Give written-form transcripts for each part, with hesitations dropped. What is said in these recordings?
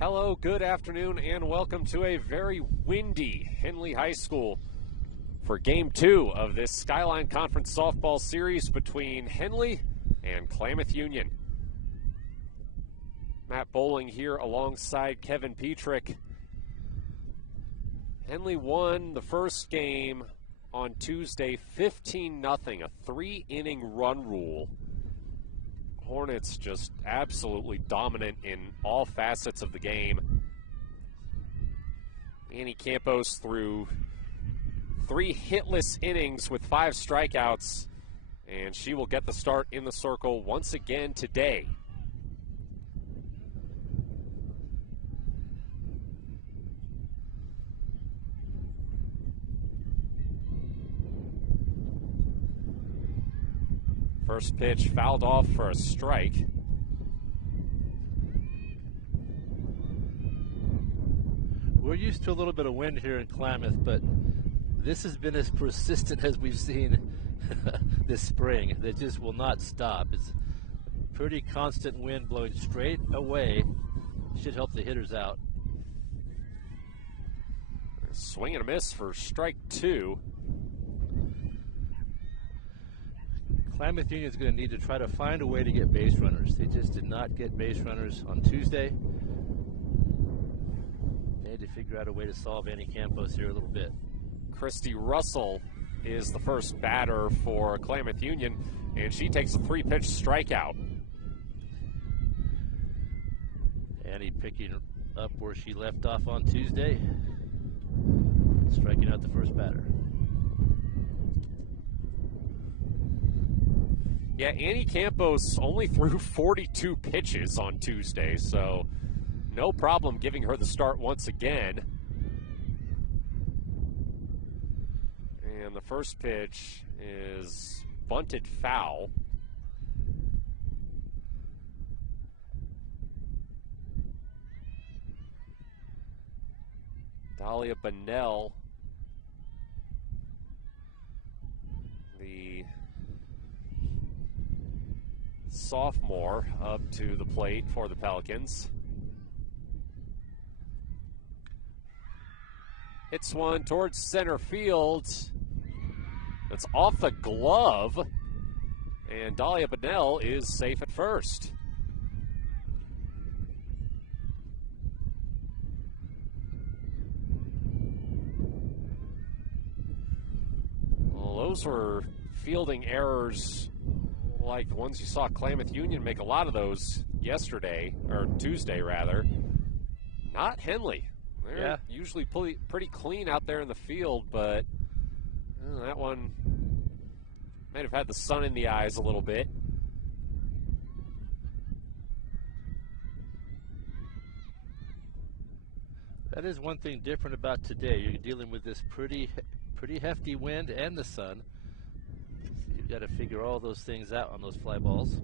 Hello, good afternoon, and welcome to a very windy Henley High School for Game 2 of this Skyline Conference softball series between Henley and Klamath Union. Matt Bowling here alongside Kevin Petrick. Henley won the first game on Tuesday 15-0, a 3-inning run rule. Hornets just absolutely dominant in all facets of the game. Annie Campos threw 3 hitless innings with 5 strikeouts, and she will get the start in the circle once again today. First pitch fouled off for a strike. We're used to a little bit of wind here in Klamath, but this has been as persistent as we've seen this spring. They just will not stop. It's pretty constant wind blowing straight away. Should help the hitters out. Swing and a miss for strike 2. Klamath Union is going to need to try to find a way to get base runners. They just did not get base runners on Tuesday. They had to figure out a way to solve Annie Campos here a little bit. Christy Russell is the first batter for Klamath Union, and she takes a 3-pitch strikeout. Annie picking up where she left off on Tuesday, striking out the first batter. Yeah, Annie Campos only threw 42 pitches on Tuesday, so no problem giving her the start once again. And the first pitch is bunted foul. Dahlia Bonnell, the sophomore, up to the plate for the Pelicans. Hits one towards center field. That's off the glove. And Dahlia Bonnell is safe at first. Well, those were fielding errors like the ones you saw Klamath Union make a lot of those yesterday, or Tuesday rather. Not Henley. They're usually pretty clean out there in the field, but that one might have had the sun in the eyes a little bit. That is one thing different about today. You're dealing with this pretty hefty wind and the sun. You've got to figure all those things out on those fly balls.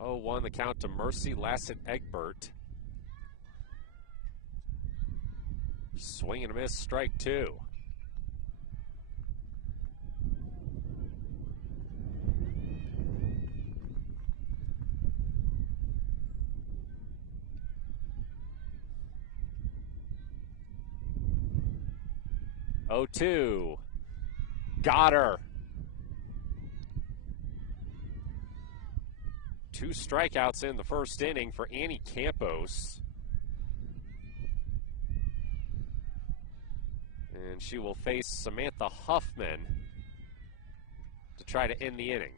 Oh, 1 the count to Mercy Lassett-Egbert. Swing and a miss, strike 2. Oh, 2. Got her. 2 strikeouts in the first inning for Annie Campos. And she will face Samantha Huffman to try to end the inning.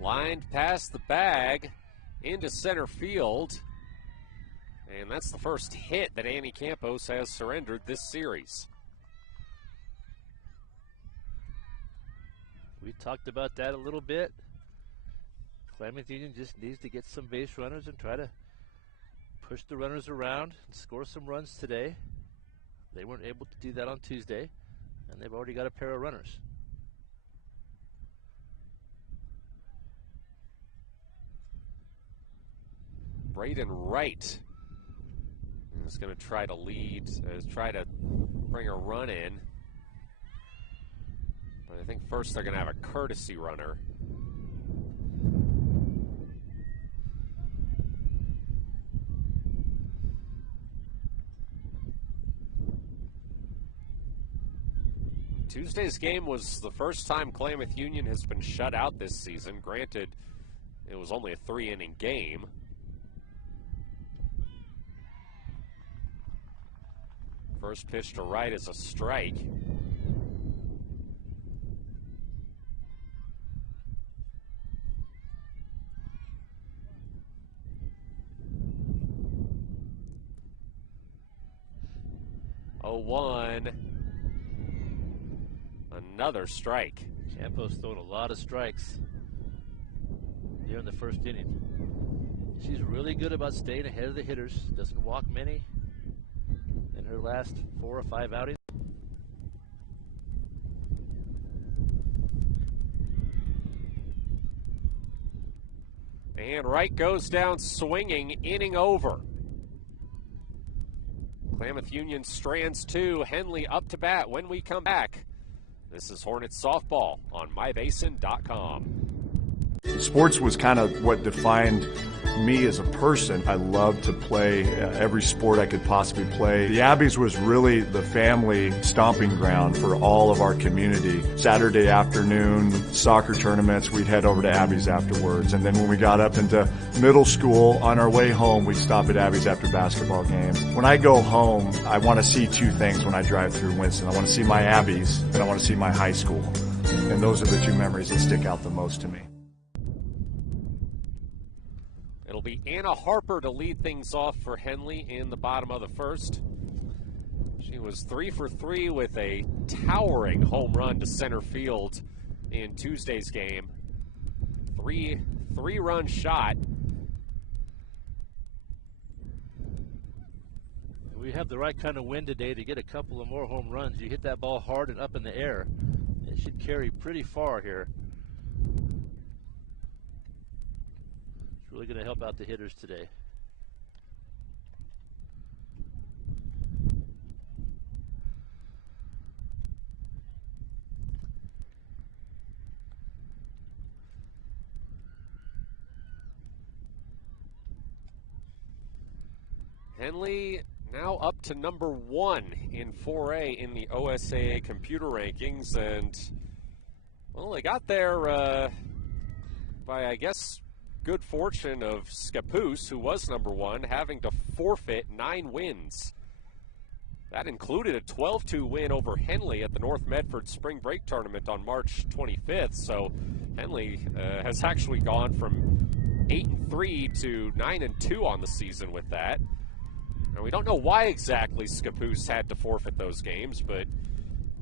Lined past the bag into center field. And that's the first hit that Annie Campos has surrendered this series. We talked about that a little bit. Klamath Union just needs to get some base runners and try to push the runners around and score some runs today. They weren't able to do that on Tuesday, and they've already got a pair of runners. Braden Wright is going to try to lead, try to bring a run in. But I think first they're going to have a courtesy runner. Tuesday's game was the first time Klamath Union has been shut out this season. Granted, it was only a 3-inning game. First pitch to right is a strike. Oh, 1. Another strike. Campo's thrown a lot of strikes here in the first inning. She's really good about staying ahead of the hitters. Doesn't walk many in her last 4 or 5 outings. And right goes down swinging, inning over. Klamath Union strands 2, Henley up to bat when we come back. This is Hornets softball on mybasin.com. Sports was kind of what defined me as a person. I loved to play every sport I could possibly play. The Abbeys was really the family stomping ground for all of our community. Saturday afternoon soccer tournaments, we'd head over to Abbeys afterwards. And then when we got up into middle school, on our way home, we'd stop at Abbeys after basketball games. When I go home, I want to see 2 things when I drive through Winston. I want to see my Abbeys and I want to see my high school. And those are the 2 memories that stick out the most to me. It'll be Anna Harper to lead things off for Henley in the bottom of the first. She was 3 for 3 with a towering home run to center field in Tuesday's game. Three-run shot. We have the right kind of wind today to get a couple of more home runs. You hit that ball hard and up in the air. It should carry pretty far here. Really going to help out the hitters today. Henley now up to number 1 in 4A in the OSAA computer rankings, and well, they got there by, I guess, good fortune of Scappoose, who was number 1, having to forfeit 9 wins. That included a 12-2 win over Henley at the North Medford Spring Break Tournament on March 25th. So Henley has actually gone from 8-3 to 9-2 on the season with that. And we don't know why exactly Scappoose had to forfeit those games, but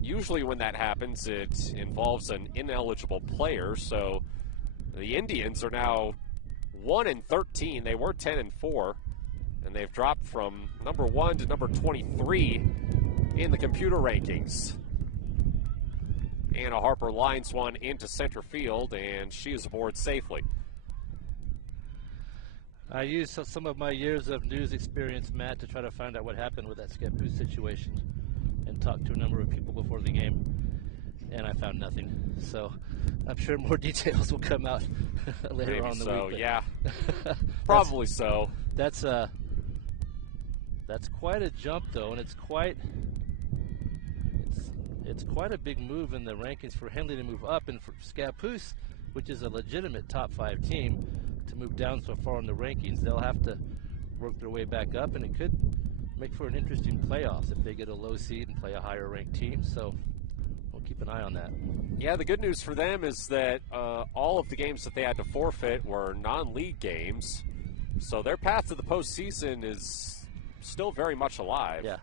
usually when that happens, it involves an ineligible player. So the Indians are now 1-13. They were 10-4, and they've dropped from number 1 to number 23 in the computer rankings. Anna Harper lines one into center field, and she is aboard safely. I used some of my years of news experience, Matt, to try to find out what happened with that Scappoose situation and talked to a number of people before the game, and I found nothing. So I'm sure more details will come out later Maybe on in the so, week. Yeah, probably so. That's quite a jump, though, and it's quite a big move in the rankings for Henley to move up, and for Scappoose, which is a legitimate top 5 team, to move down so far in the rankings. They'll have to work their way back up, and it could make for an interesting playoffs if they get a low seed and play a higher ranked team. So we'll keep an eye on that. Yeah, the good news for them is that all of the games that they had to forfeit were non-league games, so their path to the postseason is still very much alive. Yeah.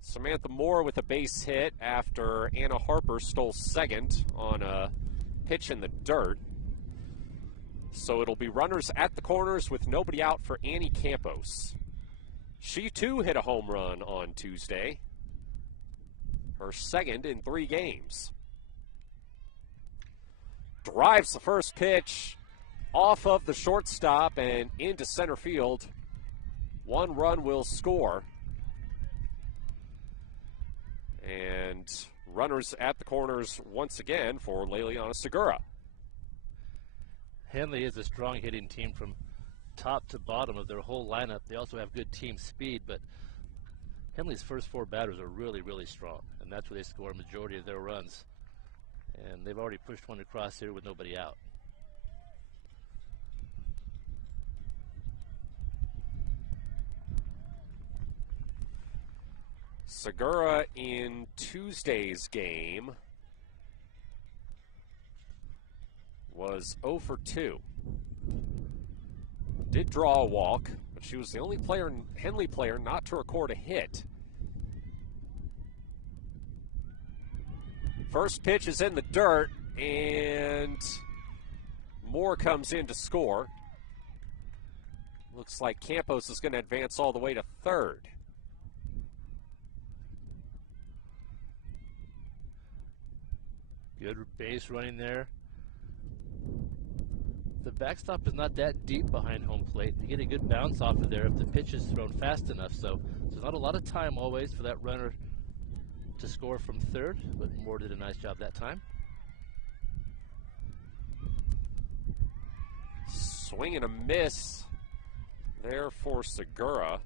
Samantha Moore with a base hit after Anna Harper stole second on a pitch in the dirt. So it'll be runners at the corners with nobody out for Annie Campos. She, too, hit a home run on Tuesday. Her second in 3 games. drives the first pitch off of the shortstop and into center field. 1 run will score. And runners at the corners once again for Leliana Segura. Henley is a strong hitting team from top to bottom of their whole lineup. They also have good team speed, but Henley's first 4 batters are really, really strong, and that's where they score a majority of their runs. And they've already pushed one across here with nobody out. Segura in Tuesday's game was 0 for 2. Did draw a walk, but she was the only Henley player not to record a hit. First pitch is in the dirt, and Moore comes in to score. Looks like Campos is going to advance all the way to third. Good base running there. The backstop is not that deep behind home plate. You get a good bounce off of there if the pitch is thrown fast enough. So there's not a lot of time always for that runner to score from third, but Moore did a nice job that time. Swing and a miss there for Segura.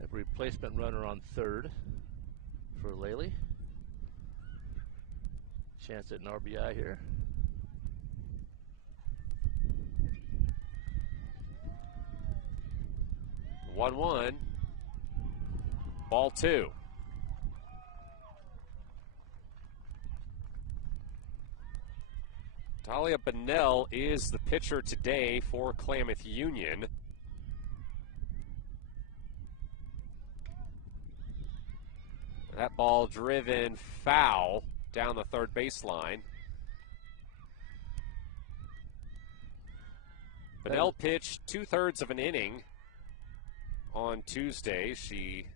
Have a replacement runner on third for Lely. Chance at an RBI here. 1-1. Ball 2. Talia Bonnell is the pitcher today for Klamath Union. That ball driven foul down the third baseline. Bonnell pitched 2/3 of an inning on Tuesday. She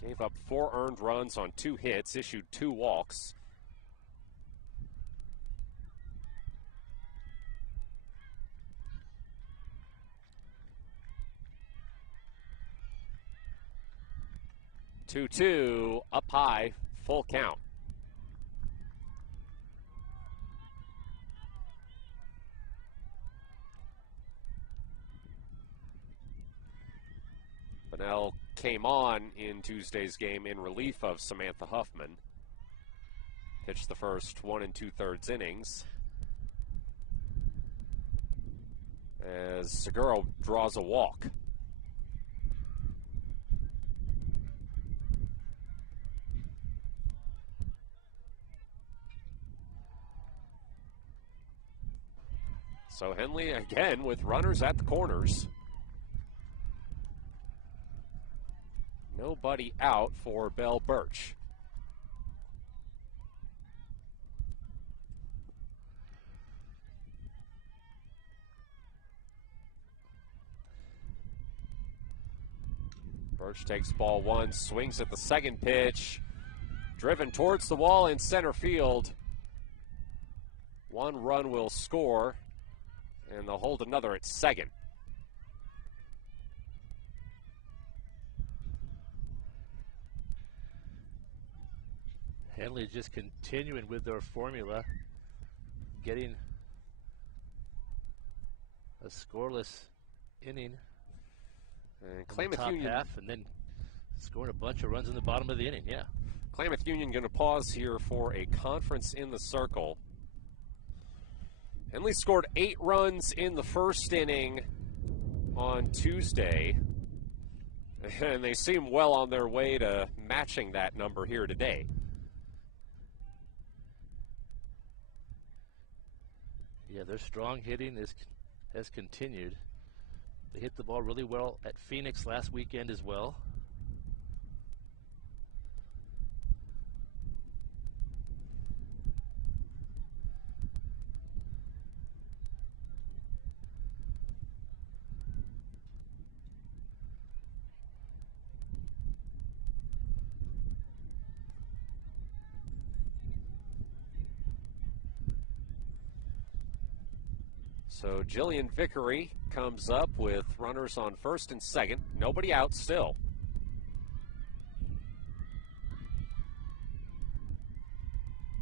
gave up 4 earned runs on 2 hits, issued 2 walks. Two, up high, full count. Bonnell came on in Tuesday's game in relief of Samantha Huffman. Pitched the first 1 2/3 innings. As Segura draws a walk. So Henley again with runners at the corners. Nobody out for Belle Birch. Birch takes ball 1, swings at the second pitch. Driven towards the wall in center field. 1 run will score, and they'll hold another at second. Henley just continuing with their formula, getting a scoreless inning And in the Klamath top Union, half, and then scoring a bunch of runs in the bottom of the inning. Yeah. Klamath Union going to pause here for a conference in the circle. Henley scored 8 runs in the first inning on Tuesday, and they seem well on their way to matching that number here today. Yeah, their strong hitting has continued. They hit the ball really well at Phoenix last weekend as well. So Jillian Vickery comes up with runners on first and second. Nobody out still.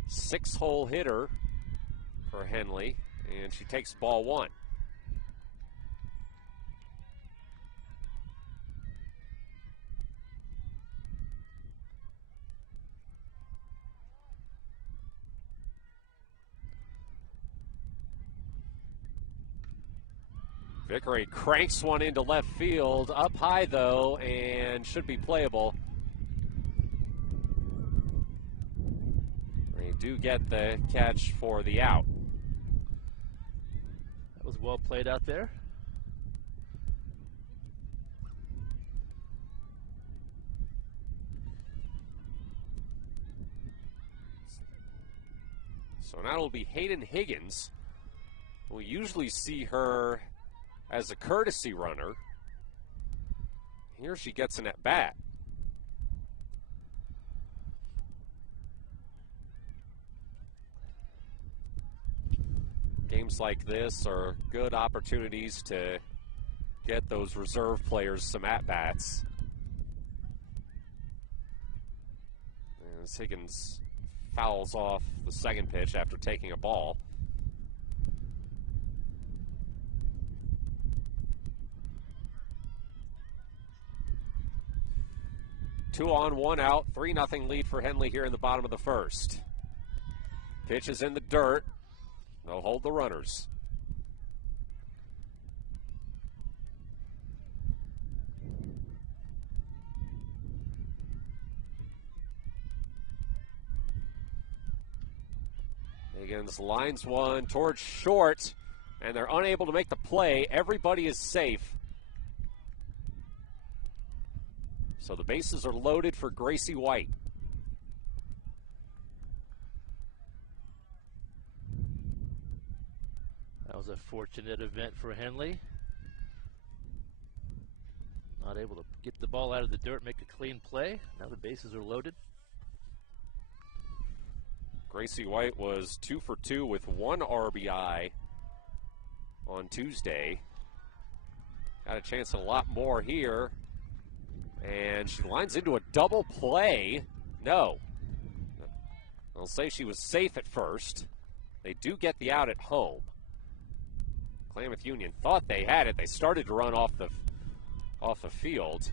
Six-hole hitter for Henley, and she takes ball one. Vickery cranks one into left field, up high though, and should be playable. They do get the catch for the out. That was well played out there. So now it'll be Hayden Higgins. We usually see her as a courtesy runner. Here she gets an at-bat. Games like this are good opportunities to get those reserve players some at-bats. As Higgins fouls off the second pitch after taking a ball. Two on, one out, 3-0 lead for Henley here in the bottom of the first. Pitch is in the dirt. They'll hold the runners. Higgins lines one towards short, and they're unable to make the play. Everybody is safe. So the bases are loaded for Gracie White. That was a fortunate event for Henley. Not able to get the ball out of the dirt, make a clean play. Now the bases are loaded. Gracie White was 2 for 2 with 1 RBI on Tuesday. Got a chance at a lot more here. And she lines into a double play. No. I'll say she was safe at first. They do get the out at home. Klamath Union thought they had it. They started to run off the field.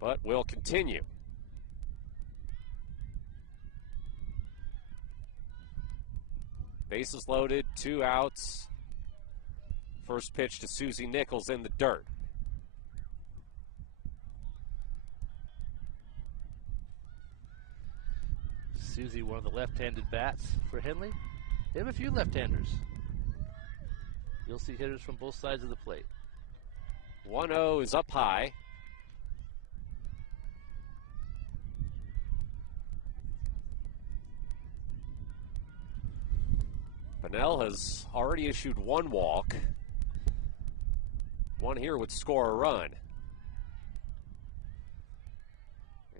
But will continue. Bases loaded, 2 outs. First pitch to Susie Nichols in the dirt. Susie, one of the left-handed bats for Henley. They have a few left-handers. You'll see hitters from both sides of the plate. 1-0 is up high. Bunnell has already issued 1 walk. One here would score a run.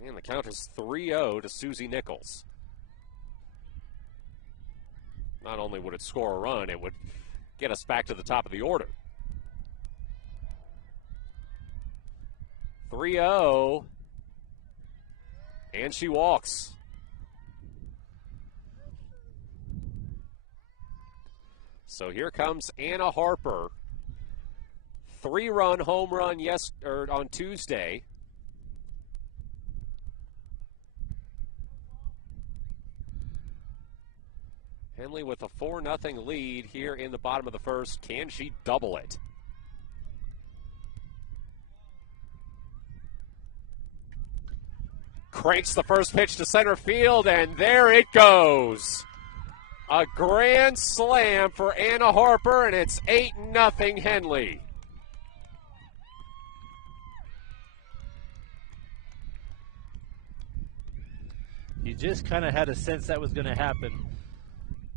And the count is 3-0 to Susie Nichols. Not only would it score a run, it would get us back to the top of the order. 3-0. And she walks. So here comes Anna Harper. 3-run home run on Tuesday. Henley with a 4-0 lead here in the bottom of the first. Can she double it? Cranks the first pitch to center field, and there it goes. A grand slam for Anna Harper, and it's 8-0 Henley. You just kind of had a sense that was going to happen.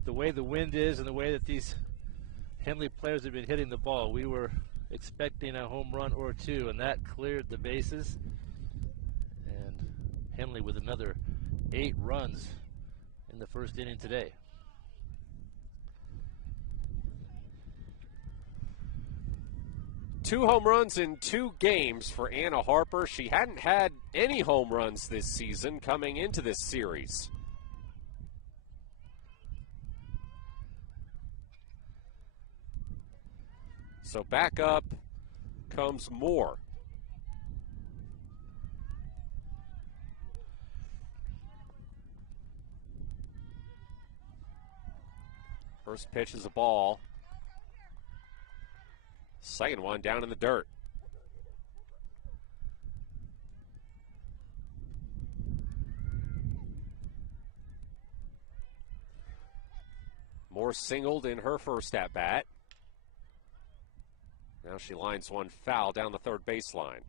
The way the wind is and the way that these Henley players have been hitting the ball, we were expecting a home run or two, and that cleared the bases. And Henley with another 8 runs in the first inning today. 2 home runs in 2 games for Anna Harper. She hadn't had any home runs this season coming into this series. So back up comes Moore. First pitch is a ball. Second one down in the dirt. Moore singled in her first at bat. Now she lines one foul down the third baseline.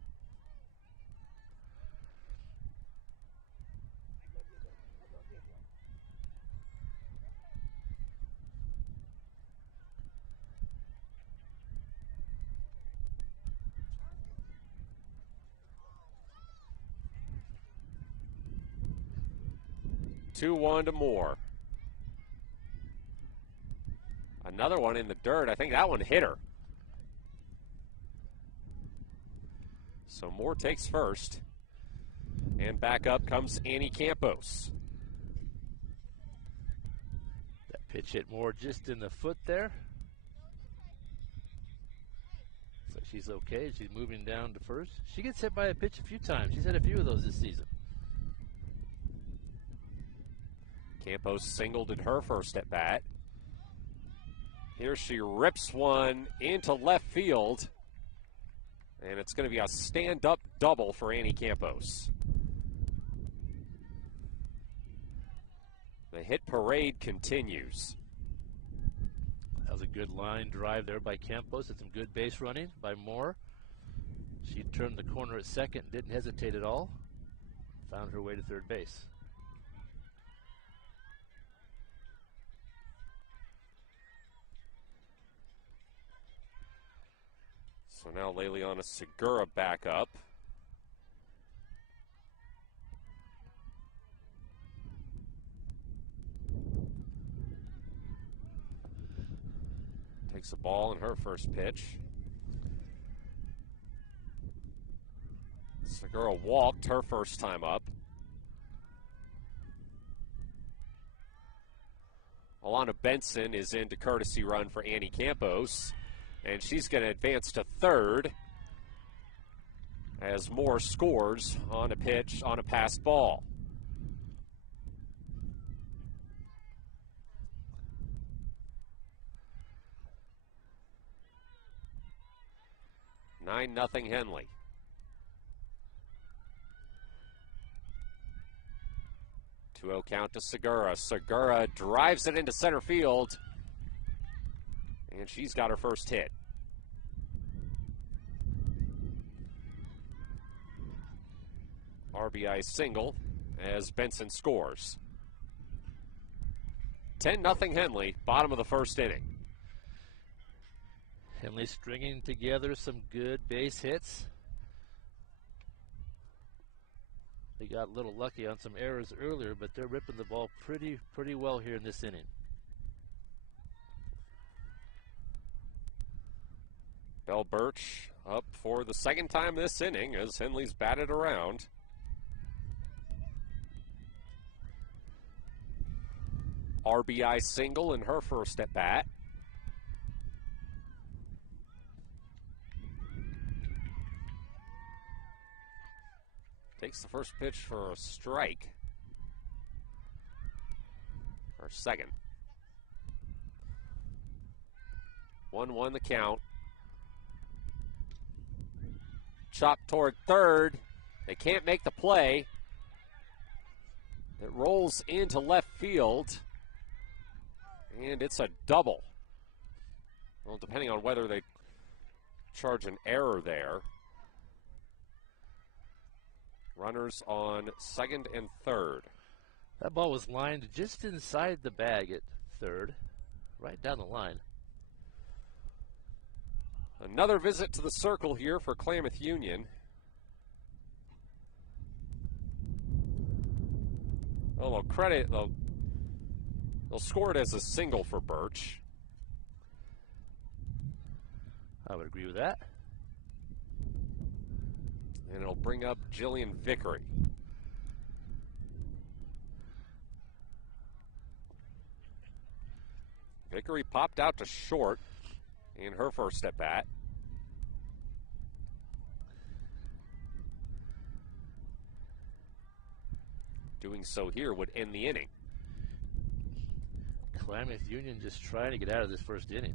Two one to Moore. Another one in the dirt. I think that one hit her. So Moore takes first. And back up comes Annie Campos. That pitch hit Moore just in the foot there. So she's okay. She's moving down to first. She gets hit by a pitch a few times. She's had a few of those this season. Campos singled in her first at bat. Here she rips one into left field. And it's going to be a stand-up double for Annie Campos. The hit parade continues. That was a good line drive there by Campos. That's some good base running by Moore. She turned the corner at second and didn't hesitate at all. Found her way to third base. So now Leliana Segura back up. Takes a ball in her first pitch. Segura walked her first time up. Alana Benson is into courtesy run for Annie Campos. And she's going to advance to third as Moore scores on a pitch on a passed ball. Nine nothing Henley. 2-0 count to Segura. Segura drives it into center field. And she's got her first hit. RBI single as Benson scores. 10-0 Henley, bottom of the first inning. Henley stringing together some good base hits. They got a little lucky on some errors earlier, but they're ripping the ball pretty well here in this inning. Bell Birch up for the second time this inning as Henley's batted around. RBI single in her first at bat. Takes the first pitch for a strike. Or second. 1-1 the count. Chop toward third. They can't make the play. It rolls into left field. And it's a double. Well, depending on whether they charge an error there. Runners on second and third. That ball was lined just inside the bag at third. Right down the line. Another visit to the circle here for Klamath Union. Well, they'll score it as a single for Birch. I would agree with that. And it'll bring up Jillian Vickery. Vickery popped out to short in her first at bat. Doing so here would end the inning. Klamath Union just trying to get out of this first inning.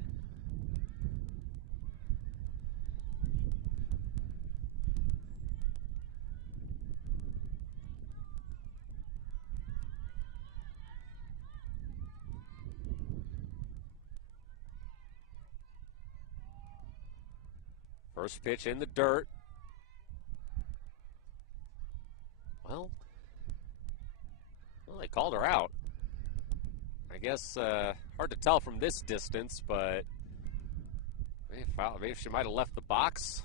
First pitch in the dirt. Well, they called her out. I guess hard to tell from this distance, but maybe she might have left the box.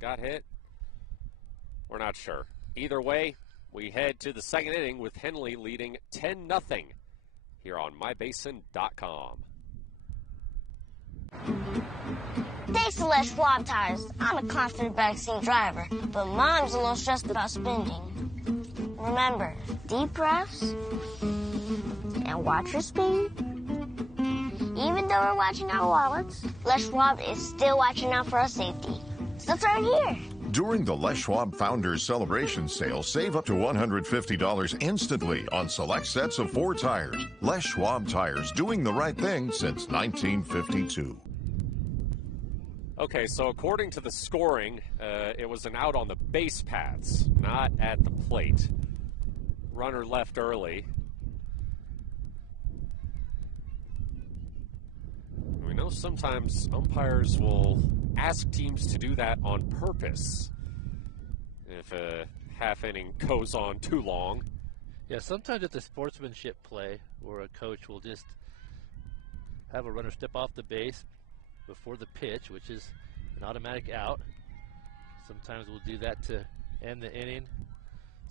Got hit. We're not sure. Either way, we head to the second inning with Henley leading 10-0 here on mybasin.com. Thanks to Les Schwab Tires, I'm a confident backseat driver, but Mom's a little stressed about spending. Remember, deep breaths and watch your speed. Even though we're watching our wallets, Les Schwab is still watching out for our safety. It's the third year. During the Les Schwab Founders Celebration Sale, save up to $150 instantly on select sets of 4 tires. Les Schwab Tires, doing the right thing since 1952. Okay, so according to the scoring, it was an out on the base paths, not at the plate. Runner left early. We know sometimes umpires will ask teams to do that on purpose if a half inning goes on too long. Yeah, sometimes it's a sportsmanship play where a coach will just have a runner step off the base before the pitch, which is an automatic out. Sometimes we'll do that to end the inning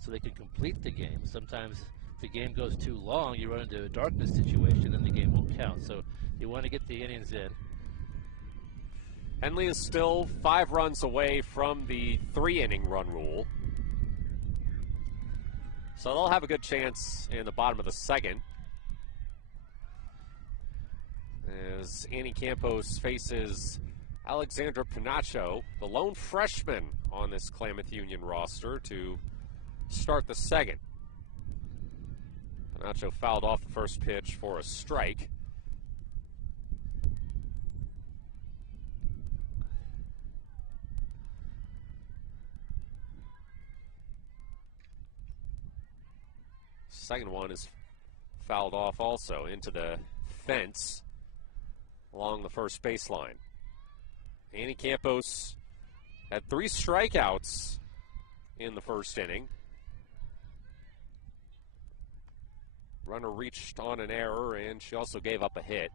so they can complete the game. Sometimes if the game goes too long, you run into a darkness situation and the game won't count. So you want to get the innings in. Henley is still 5 runs away from the 3-inning run rule. So they'll have a good chance in the bottom of the second. As Annie Campos faces Alexandra Pinacho, the lone freshman on this Klamath Union roster, to start the second. Pinacho fouled off the first pitch for a strike. Second one is fouled off also into the fence along the first baseline. Annie Campos had 3 strikeouts in the first inning. Runner reached on an error, and she also gave up a hit.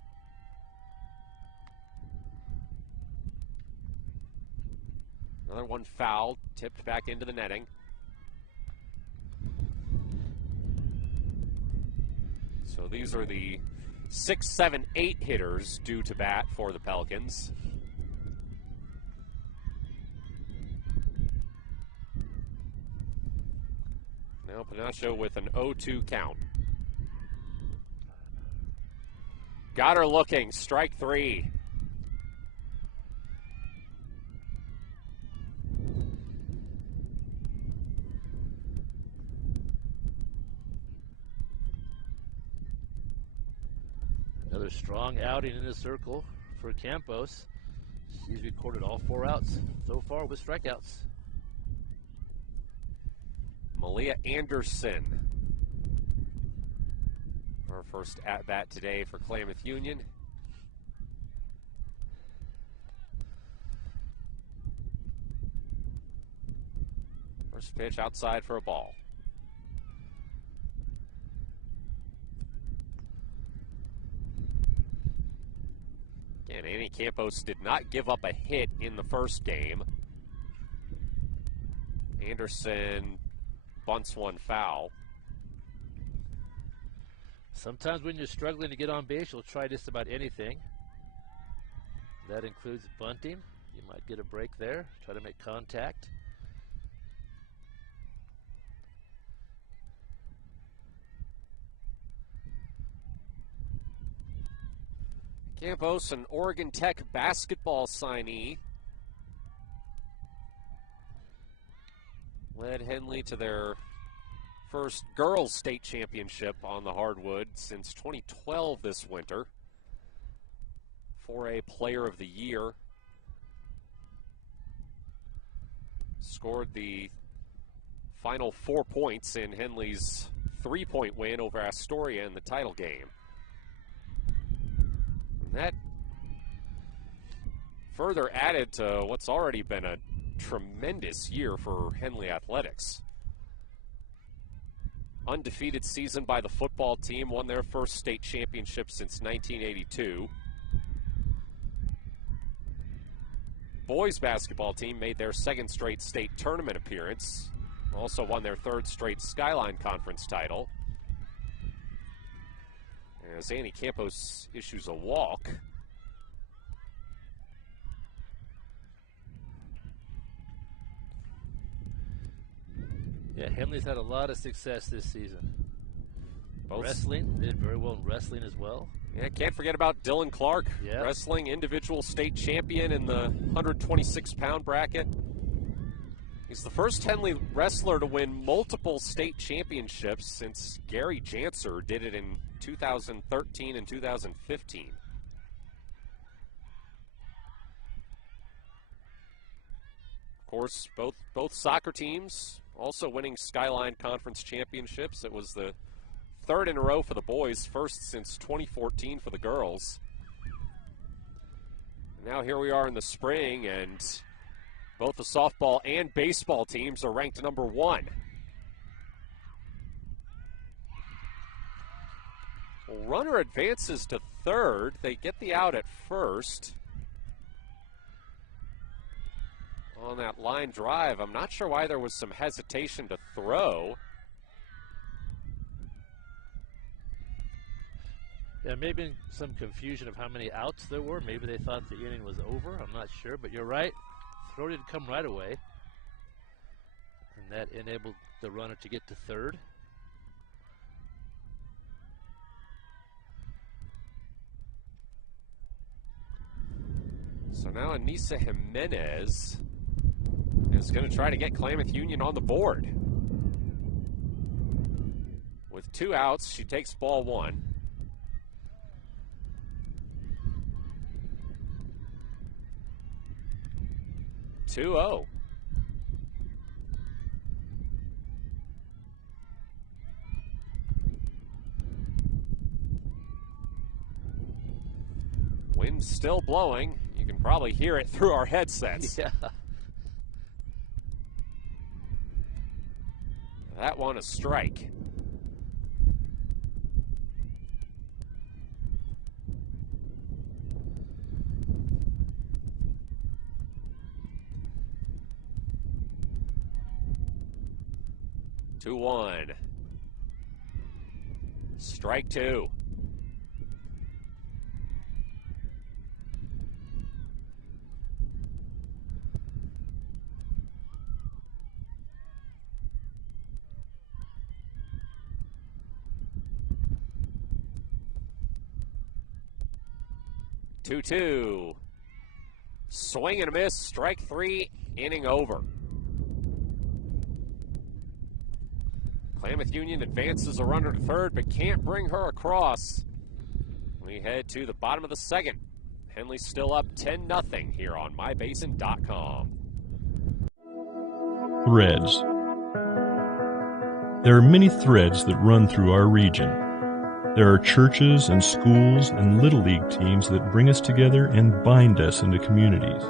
Another one fouled, tipped back into the netting. So these are the 6, 7, 8 hitters due to bat for the Pelicans. Now Pinacho with an 0-2 count. Got her looking, strike 3. Another strong outing in the circle for Campos. She's recorded all 4 outs so far with strikeouts. Malia Anderson, her first at-bat today for Klamath Union. First pitch outside for a ball. And Annie Campos did not give up a hit in the first game. Anderson bunts one foul. Sometimes when you're struggling to get on base, you'll try just about anything. That includes bunting. You might get a break there, try to make contact. Campos, an Oregon Tech basketball signee, led Henley to their first girls' state championship on the hardwood since 2012 this winter. 4A Player of the Year. Scored the final 4 points in Henley's 3-point win over Astoria in the title game. And that further added to what's already been a tremendous year for Henley athletics. Undefeated season by the football team, won their first state championship since 1982. Boys basketball team made their second straight state tournament appearance, also won their third straight Skyline Conference title. As Annie Campos issues a walk. Yeah, Henley's had a lot of success this season. Both. Wrestling, they did very well in wrestling as well. Yeah, can't forget about Dylan Clark, Yeah. wrestling individual state champion in the 126-pound bracket. He's the first Henley wrestler to win multiple state championships since Gary Janser did it in 2013 and 2015. Of course, both soccer teams also winning Skyline Conference championships. It was the third in a row for the boys, first since 2014 for the girls. Now here we are in the spring, and both the softball and baseball teams are ranked number 1. Runner advances to third. They get the out at first. On that line drive, I'm not sure why there was some hesitation to throw. Yeah, maybe some confusion of how many outs there were. Maybe they thought the inning was over. I'm not sure, but you're right. Throw didn't come right away. And that enabled the runner to get to third. So now Anissa Jimenez is going to try to get Klamath Union on the board. With 2 outs, she takes ball 1. Two-oh. Wind's still blowing. You can probably hear it through our headsets. Yeah. That one a strike. Two one. Strike 2. Two. Swing and a miss. Strike 3. Inning over. Klamath Union advances a runner to third, but can't bring her across. We head to the bottom of the second. Henley still up 10-0 here on mybasin.com. Threads. There are many threads that run through our region. There are churches and schools and Little League teams that bring us together and bind us into communities.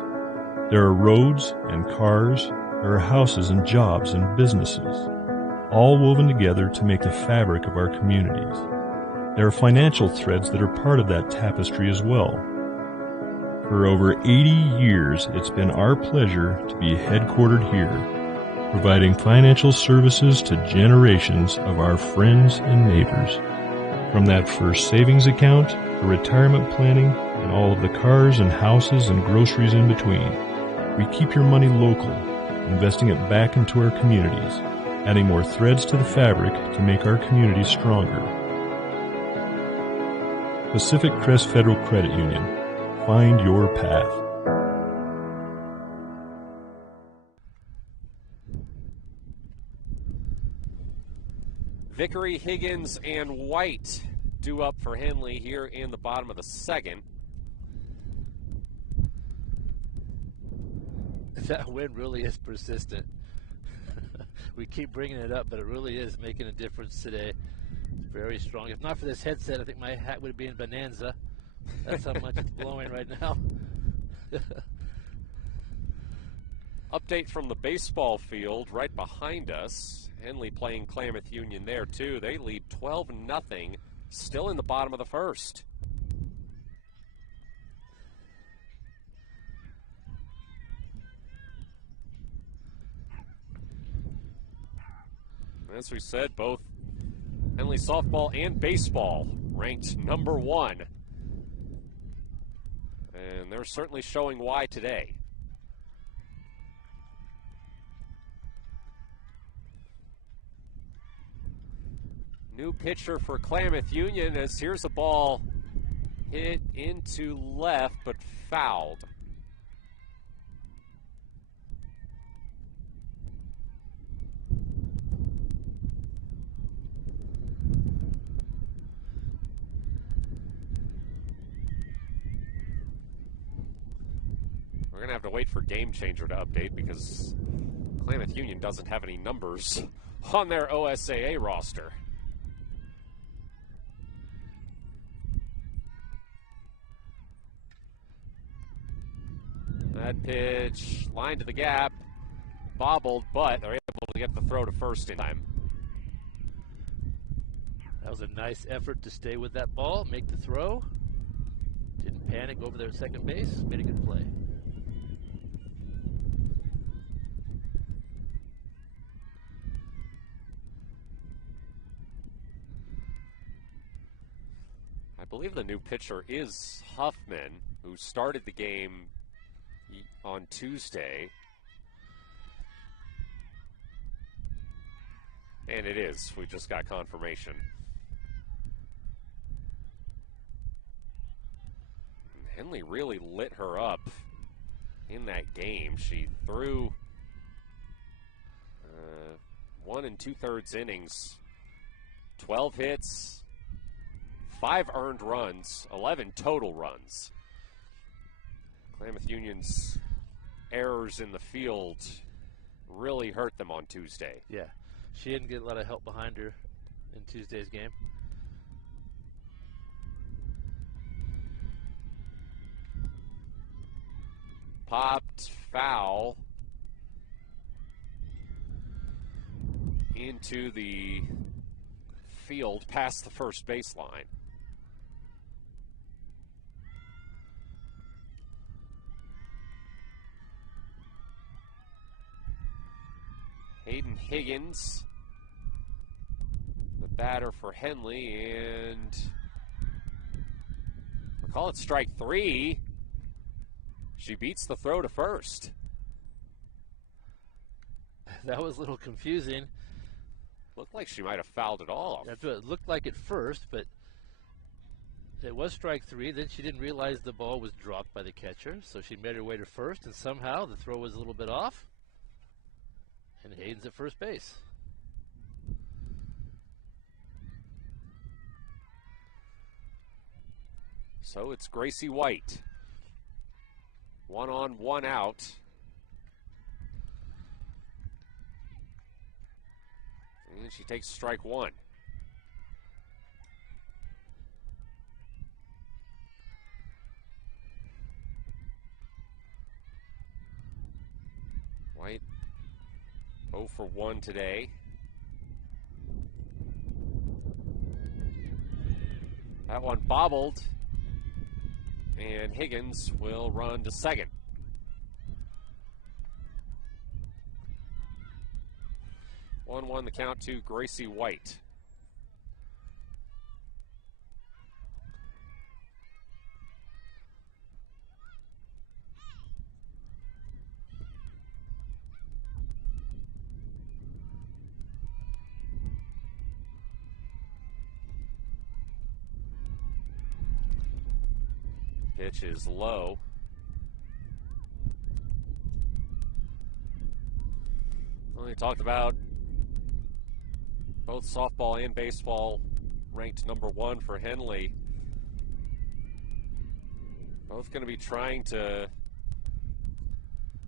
There are roads and cars. There are houses and jobs and businesses, all woven together to make the fabric of our communities. There are financial threads that are part of that tapestry as well. For over 80 years, it's been our pleasure to be headquartered here, providing financial services to generations of our friends and neighbors. From that first savings account to retirement planning and all of the cars and houses and groceries in between, we keep your money local, investing it back into our communities, adding more threads to the fabric to make our communities stronger. Pacific Crest Federal Credit Union. Find your path. Vickery, Higgins, and White due up for Henley here in the bottom of the second. That wind really is persistent. We keep bringing it up, but it really is making a difference today. It's very strong. If not for this headset, I think my hat would be in bonanza. That's how much it's blowing right now. Update from the baseball field right behind us. Henley playing Klamath Union there, too. They lead 12-0, still in the bottom of the first. As we said, both Henley softball and baseball ranked number 1. And they're certainly showing why today. New pitcher for Klamath Union, as here's a ball hit into left but fouled. We're going to have to wait for Game Changer to update because Klamath Union doesn't have any numbers on their OSAA roster. That pitch, line to the gap, bobbled, but they're able to get the throw to first in time. That was a nice effort to stay with that ball, make the throw. Didn't panic over there at second base, made a good play. I believe the new pitcher is Huffman, who started the game on Tuesday. And it is. We just got confirmation. Henley really lit her up in that game. She threw 1 2/3 innings, 12 hits, 5 earned runs, 11 total runs. Klamath Union's errors in the field really hurt them on Tuesday. Yeah, she didn't get a lot of help behind her in Tuesday's game. Popped foul into the field past the first baseline. Hayden Higgins, the batter for Henley, and we'll call it strike 3. She beats the throw to first. That was a little confusing. Looked like she might have fouled it off. That's what it looked like at first, but it was strike 3. Then she didn't realize the ball was dropped by the catcher, so she made her way to first, and somehow the throw was a little bit off. And Hayden's at first base. So it's Gracie White. 1 on, 1 out. And she takes strike 1. White 0 for 1 today. That one bobbled, and Higgins will run to second. One the count to Gracie White. Pitch is low. Well, we talked about both softball and baseball ranked number 1 for Henley. Both going to be trying to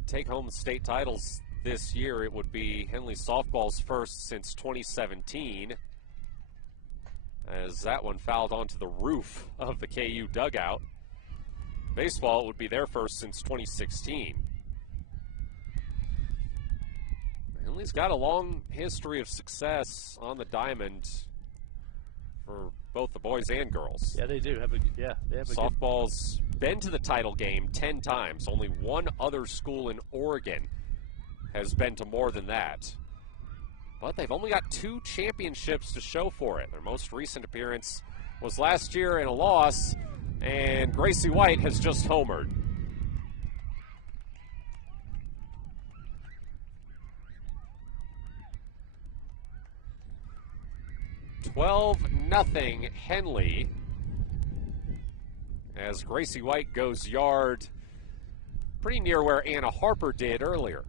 take home state titles this year. It would be Henley softball's first since 2017, as that one fouled onto the roof of the KU dugout. Baseball would be their first since 2016. Henley's got a long history of success on the diamond for both the boys and girls. Yeah, they do have they have Softball's been to the title game 10 times. Only one other school in Oregon has been to more than that. But they've only got 2 championships to show for it. Their most recent appearance was last year in a loss, and Gracie White has just homered. $12-0 Henley, as Gracie White goes yard pretty near where Anna Harper did earlier.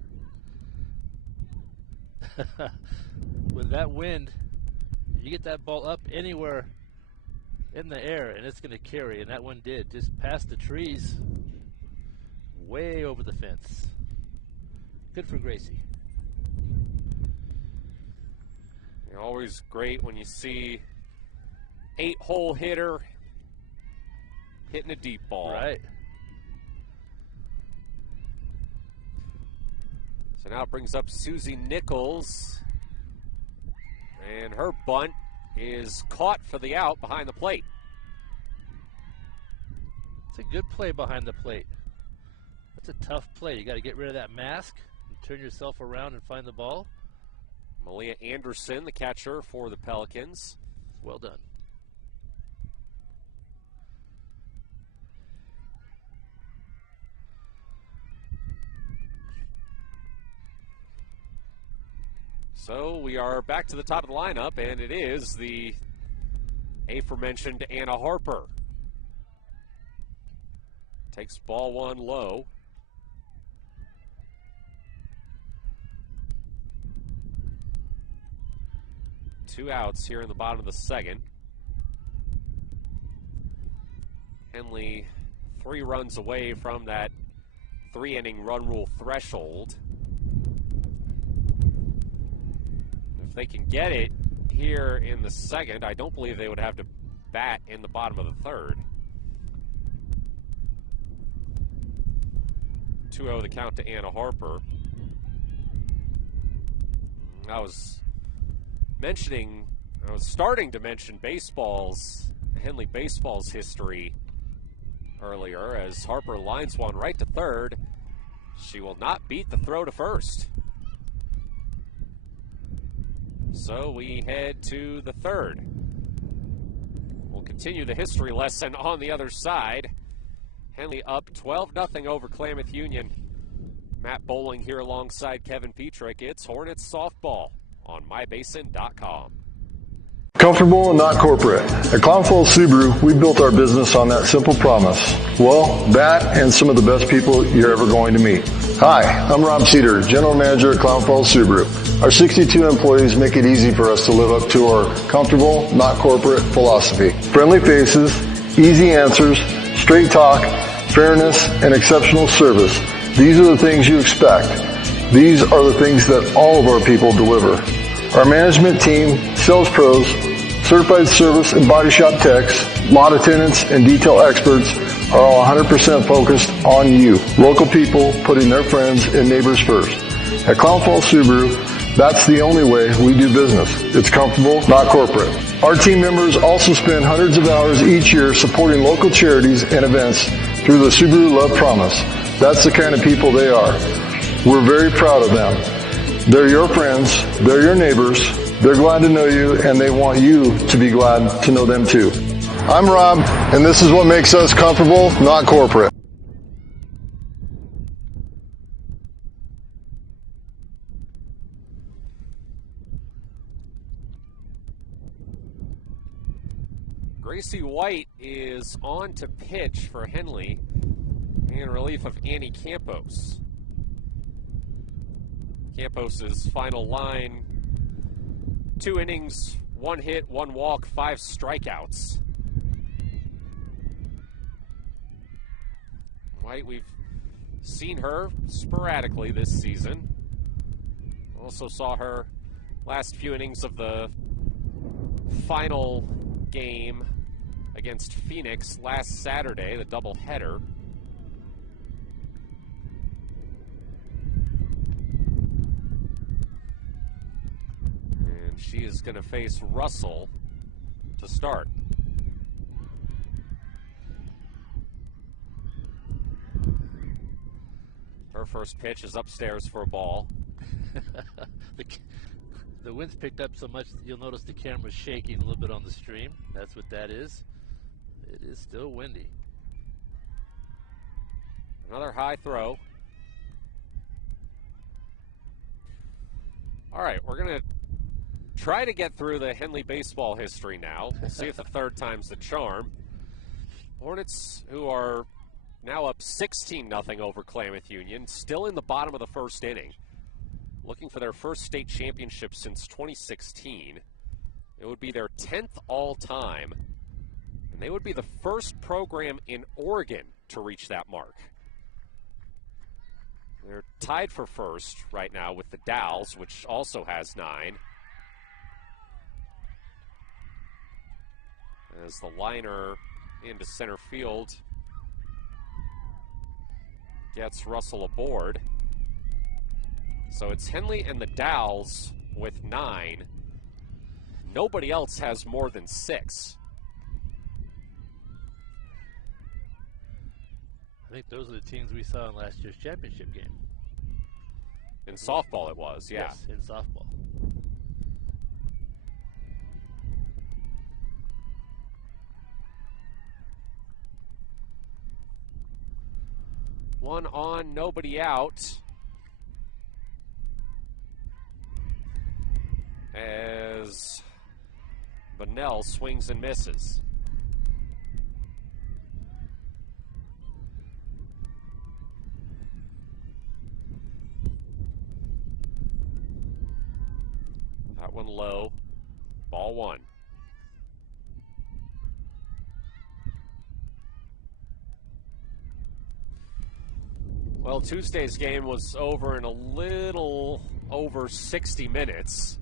With that wind, you get that ball up anywhere in the air and it's going to carry, and that one did, just past the trees, way over the fence. Good for Gracie. Always great when you see 8-hole hitter hitting a deep ball. Right. So now it brings up Susie Nichols, and her bunt is caught for the out behind the plate. It's a good play behind the plate. That's a tough play. You got to get rid of that mask and turn yourself around and find the ball. Malia Anderson, the catcher for the Pelicans. Well done. So we are back to the top of the lineup, and it is the aforementioned Anna Harper. Takes ball 1 low. Two outs here in the bottom of the second. Henley 3 runs away from that 3-inning run rule threshold. If they can get it here in the second, I don't believe they would have to bat in the bottom of the third. 2-0 the count to Anna Harper. I was starting to mention Henley baseball's history earlier, as Harper lines one right to third. She will not beat the throw to first. So we head to the third. We'll continue the history lesson on the other side. Henley up 12-0 over Klamath Union. Matt Bowling here alongside Kevin Petrick. It's Hornets softball on mybasin.com. Comfortable and not corporate. At Klamath Subaru, we built our business on that simple promise. Well, that and some of the best people you're ever going to meet. Hi, I'm Rob Cedar, General Manager at Klamath Subaru. Our 62 employees make it easy for us to live up to our comfortable, not corporate philosophy. Friendly faces, easy answers, straight talk, fairness, and exceptional service. These are the things you expect. These are the things that all of our people deliver. Our management team, sales pros, certified service and body shop techs, lot attendants, and detail experts are all 100% focused on you. Local people putting their friends and neighbors first. At Klamath Subaru, that's the only way we do business. It's comfortable, not corporate. Our team members also spend hundreds of hours each year supporting local charities and events through the Subaru Love Promise. That's the kind of people they are. We're very proud of them. They're your friends, they're your neighbors, they're glad to know you, and they want you to be glad to know them too. I'm Rob, and this is what makes us comfortable, not corporate. Gracie White is on to pitch for Henley in relief of Annie Campos. Campos's final line, 2 innings, 1 hit, 1 walk, 5 strikeouts. White, we've seen her sporadically this season. Also saw her last few innings of the final game against Phoenix last Saturday, the doubleheader. And she is going to face Russell to start. Her first pitch is upstairs for a ball. The wind's picked up so much that you'll notice the camera's shaking a little bit on the stream. That's what that is. It is still windy. Another high throw. All right, we're going to try to get through the Henley baseball history now. We'll see if the third time's the charm. Hornets, who are now up 16-0 over Klamath Union, still in the bottom of the first inning, looking for their first state championship since 2016. It would be their 10th all-time, and they would be the first program in Oregon to reach that mark. They're tied for first right now with the Dowls, which also has 9. As the liner into center field gets Russell aboard. So it's Henley and the Dowls with 9. Nobody else has more than 6. I think those are the teams we saw in last year's championship game. In softball it was, yeah. Yes, in softball. One on, nobody out. As Bunnell swings and misses. That one low. Ball 1. Well, Tuesday's game was over in a little over 60 minutes.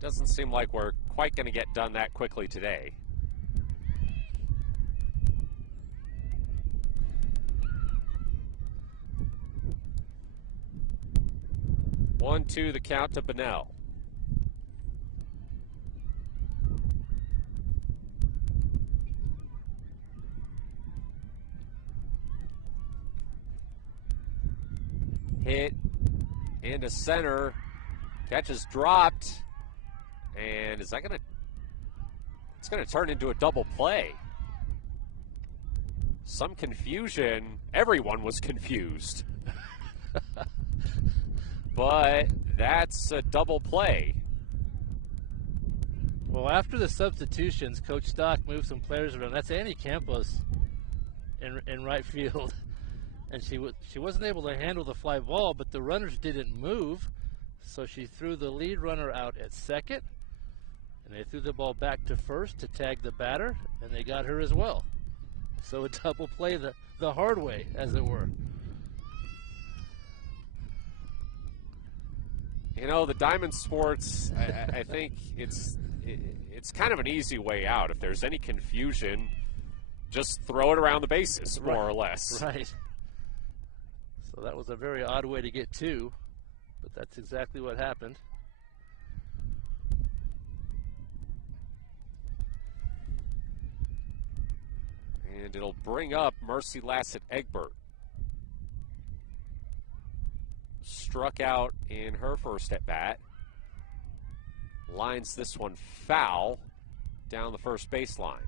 Doesn't seem like we're quite going to get done that quickly today. One, two, the count to Bunnell. Hit into center. Catch is dropped. And is that going to... It's going to turn into a double play. Some confusion. Everyone was confused. But that's a double play. Well, after the substitutions, Coach Stock moved some players around. That's Annie Campos in right field. And she wasn't able to handle the fly ball, but the runners didn't move. So she threw the lead runner out at second. And they threw the ball back to first to tag the batter, and they got her as well. So a double play the hard way, as it were. You know, the Diamond Sports, I think it's kind of an easy way out. If there's any confusion, just throw it around the bases, more or less. Right. So that was a very odd way to get 2, but that's exactly what happened. And it'll bring up Mercy Lassett-Egbert. Struck out in her first at-bat. Lines this one foul down the first baseline.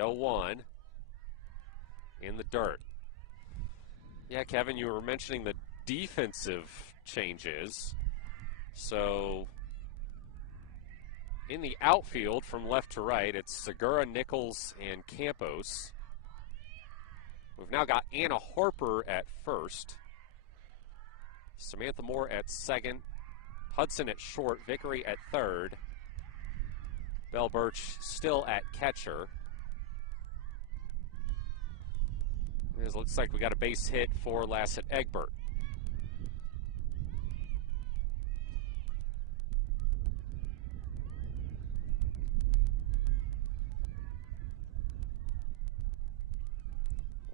0-1 in the dirt. Yeah, Kevin, you were mentioning the defensive changes. So in the outfield from left to right, it's Segura, Nichols, and Campos. We've now got Anna Harper at first, Samantha Moore at second, Hudson at short, Vickery at third, Belle Birch still at catcher. It looks like we got a base hit for Lassett Egbert.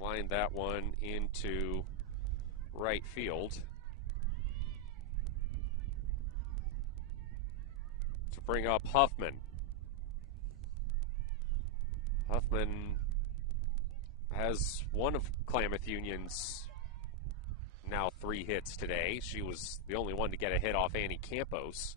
Line that one into right field to bring up Huffman. Huffman has one of Klamath Union's now 3 hits today. She was the only one to get a hit off Annie Campos.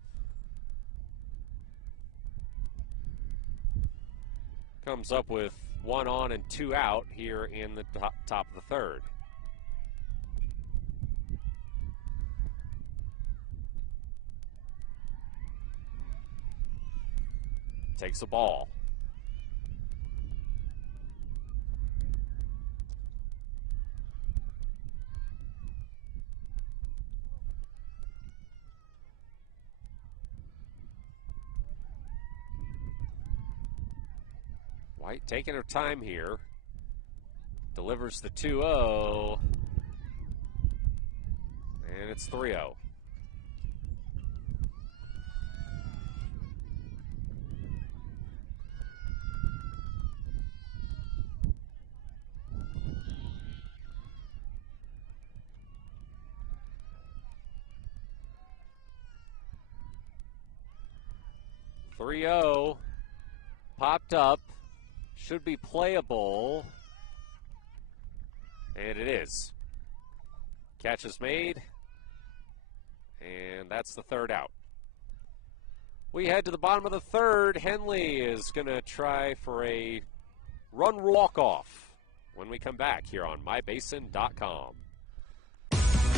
Comes up with 1 on and 2 out here in the top of the third. Takes a ball. White taking her time here. Delivers the 2-0. And it's 3-0. Popped up. Should be playable. And it is. Catch is made. And that's the third out. We head to the bottom of the third. Henley is going to try for a run walk-off when we come back here on mybasin.com.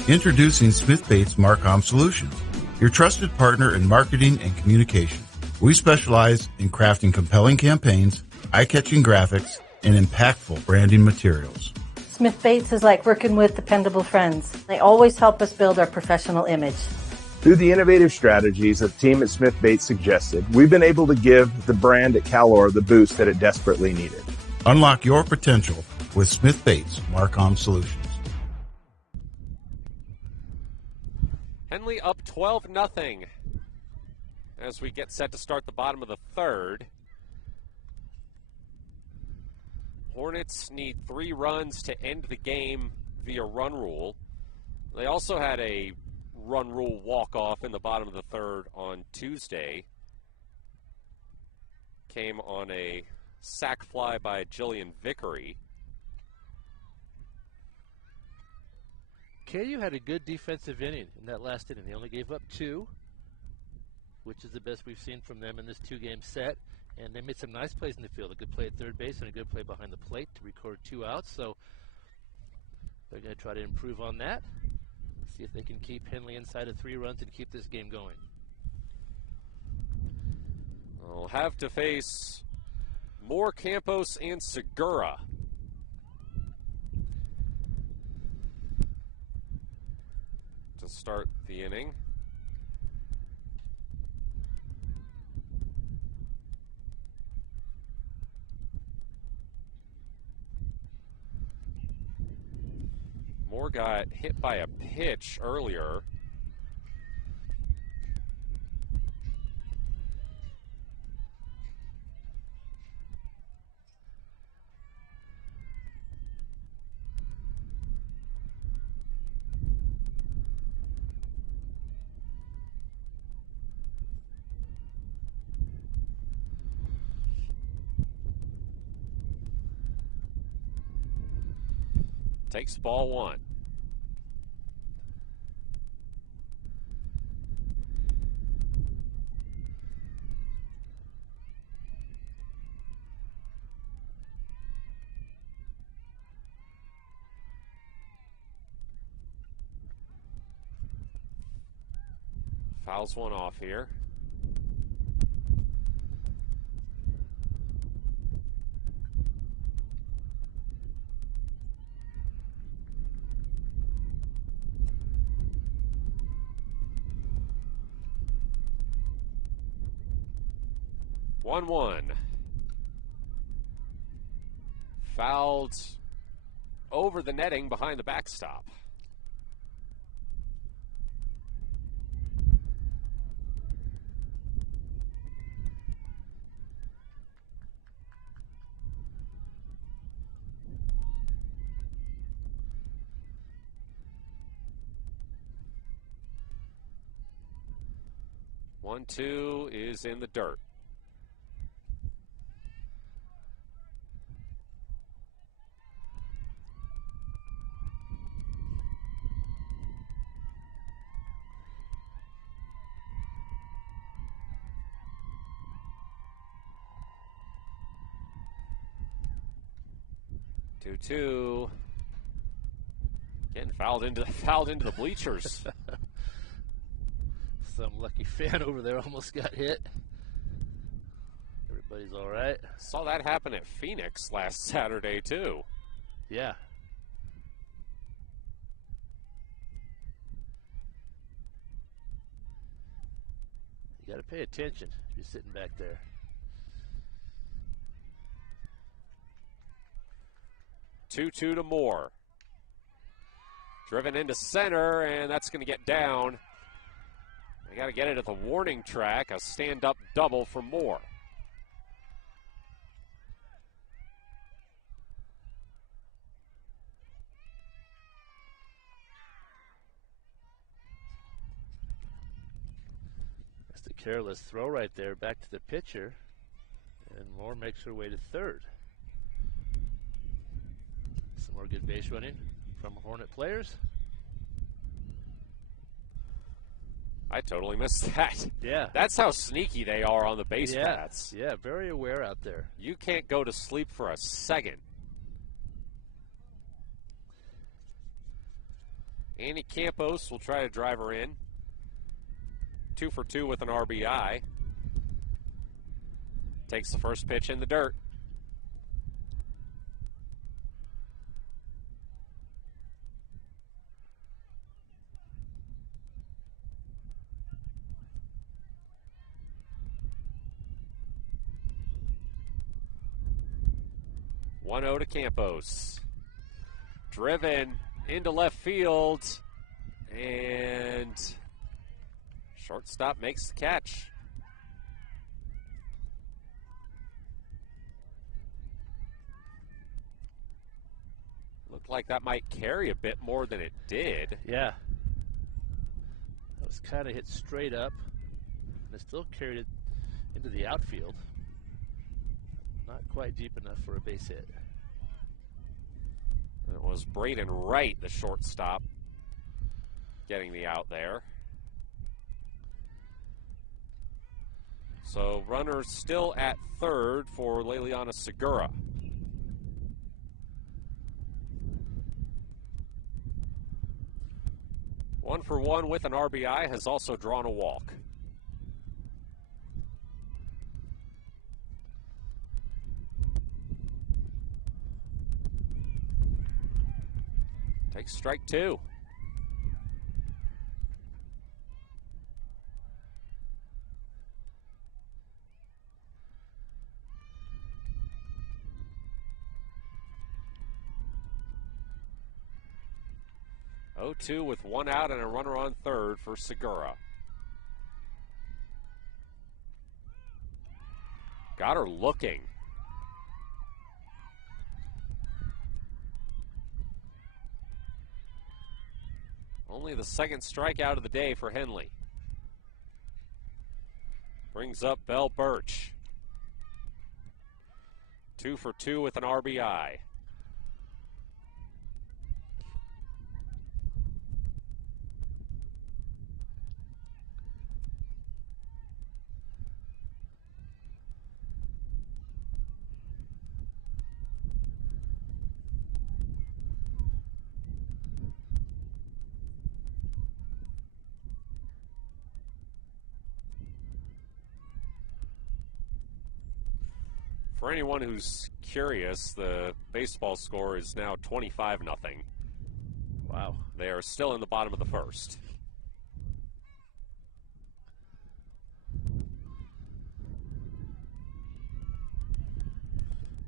Introducing Smith Bates Marcom Solutions, your trusted partner in marketing and communication. We specialize in crafting compelling campaigns, eye-catching graphics, and impactful branding materials. Smith Bates is like working with dependable friends. They always help us build our professional image. Through the innovative strategies the team at Smith Bates suggested, we've been able to give the brand at Calor the boost that it desperately needed. Unlock your potential with Smith Bates Marcom Solutions. Henley up 12-0 as we get set to start the bottom of the third. Hornets need 3 runs to end the game via run rule. They also had a run rule walk-off in the bottom of the third on Tuesday. Came on a sac fly by Jillian Vickery. KU had a good defensive inning in that last inning. They only gave up 2, which is the best we've seen from them in this 2-game set. And they made some nice plays in the field. A good play at third base and a good play behind the plate to record 2 outs. So they're going to try to improve on that. See if they can keep Henley inside of 3 runs and keep this game going. We'll have to face more Campos and Segura. To start the inning. Moore got hit by a pitch earlier. Takes ball 1. Fouls one off here. One. Fouled over the netting behind the backstop. One, two is in the dirt. Two. Getting fouled into the bleachers. Some lucky fan over there almost got hit. Everybody's all right. Saw that happen at Phoenix last Saturday, too. Yeah. You got to pay attention if you're sitting back there. Two to Moore. Driven into center, and that's going to get down. They got to get it at the warning track. A stand-up double for Moore. That's a careless throw right there back to the pitcher. And Moore makes her way to third. Some more good base running from Hornet players. I totally missed that. Yeah. That's how sneaky they are on the base paths. Yeah, very aware out there. You can't go to sleep for a second. Andy Campos will try to drive her in. 2 for 2 with an RBI. Takes the first pitch in the dirt. One 0 to Campos. Driven into left field, and shortstop makes the catch. Looked like that might carry a bit more than it did. Yeah. That was kind of hit straight up, and it still carried it into the outfield. Not quite deep enough for a base hit. It was Braden Wright, the shortstop, getting the out there. So runners still at third for Leliana Segura. One for one with an RBI, has also drawn a walk. Takes strike two. Oh, 2 with one out and a runner on third for Segura. Got her looking. Only the second strikeout of the day for Henley. Brings up Belle Birch. 2 for 2 with an RBI. For anyone who's curious, the baseball score is now 25-0. Wow. They are still in the bottom of the first.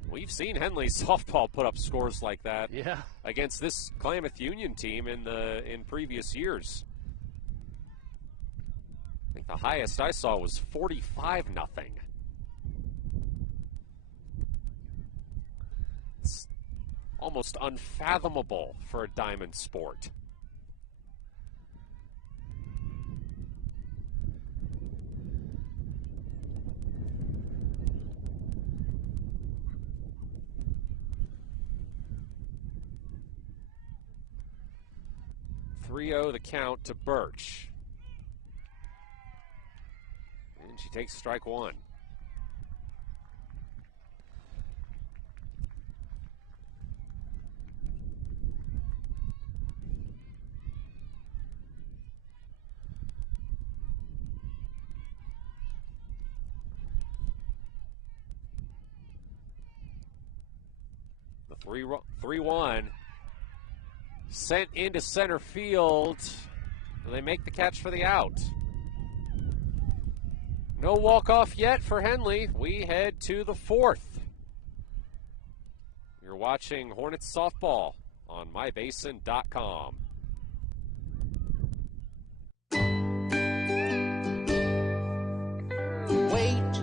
We've seen Henley softball put up scores like that against this Klamath Union team in previous years. I think the highest I saw was 45-0. It's almost unfathomable for a diamond sport. The count to Birch. And she takes strike one. The 3-1. Sent into center field. They make the catch for the out. No walk-off yet for Henley. We head to the fourth. You're watching Hornets softball on mybasin.com. Wait.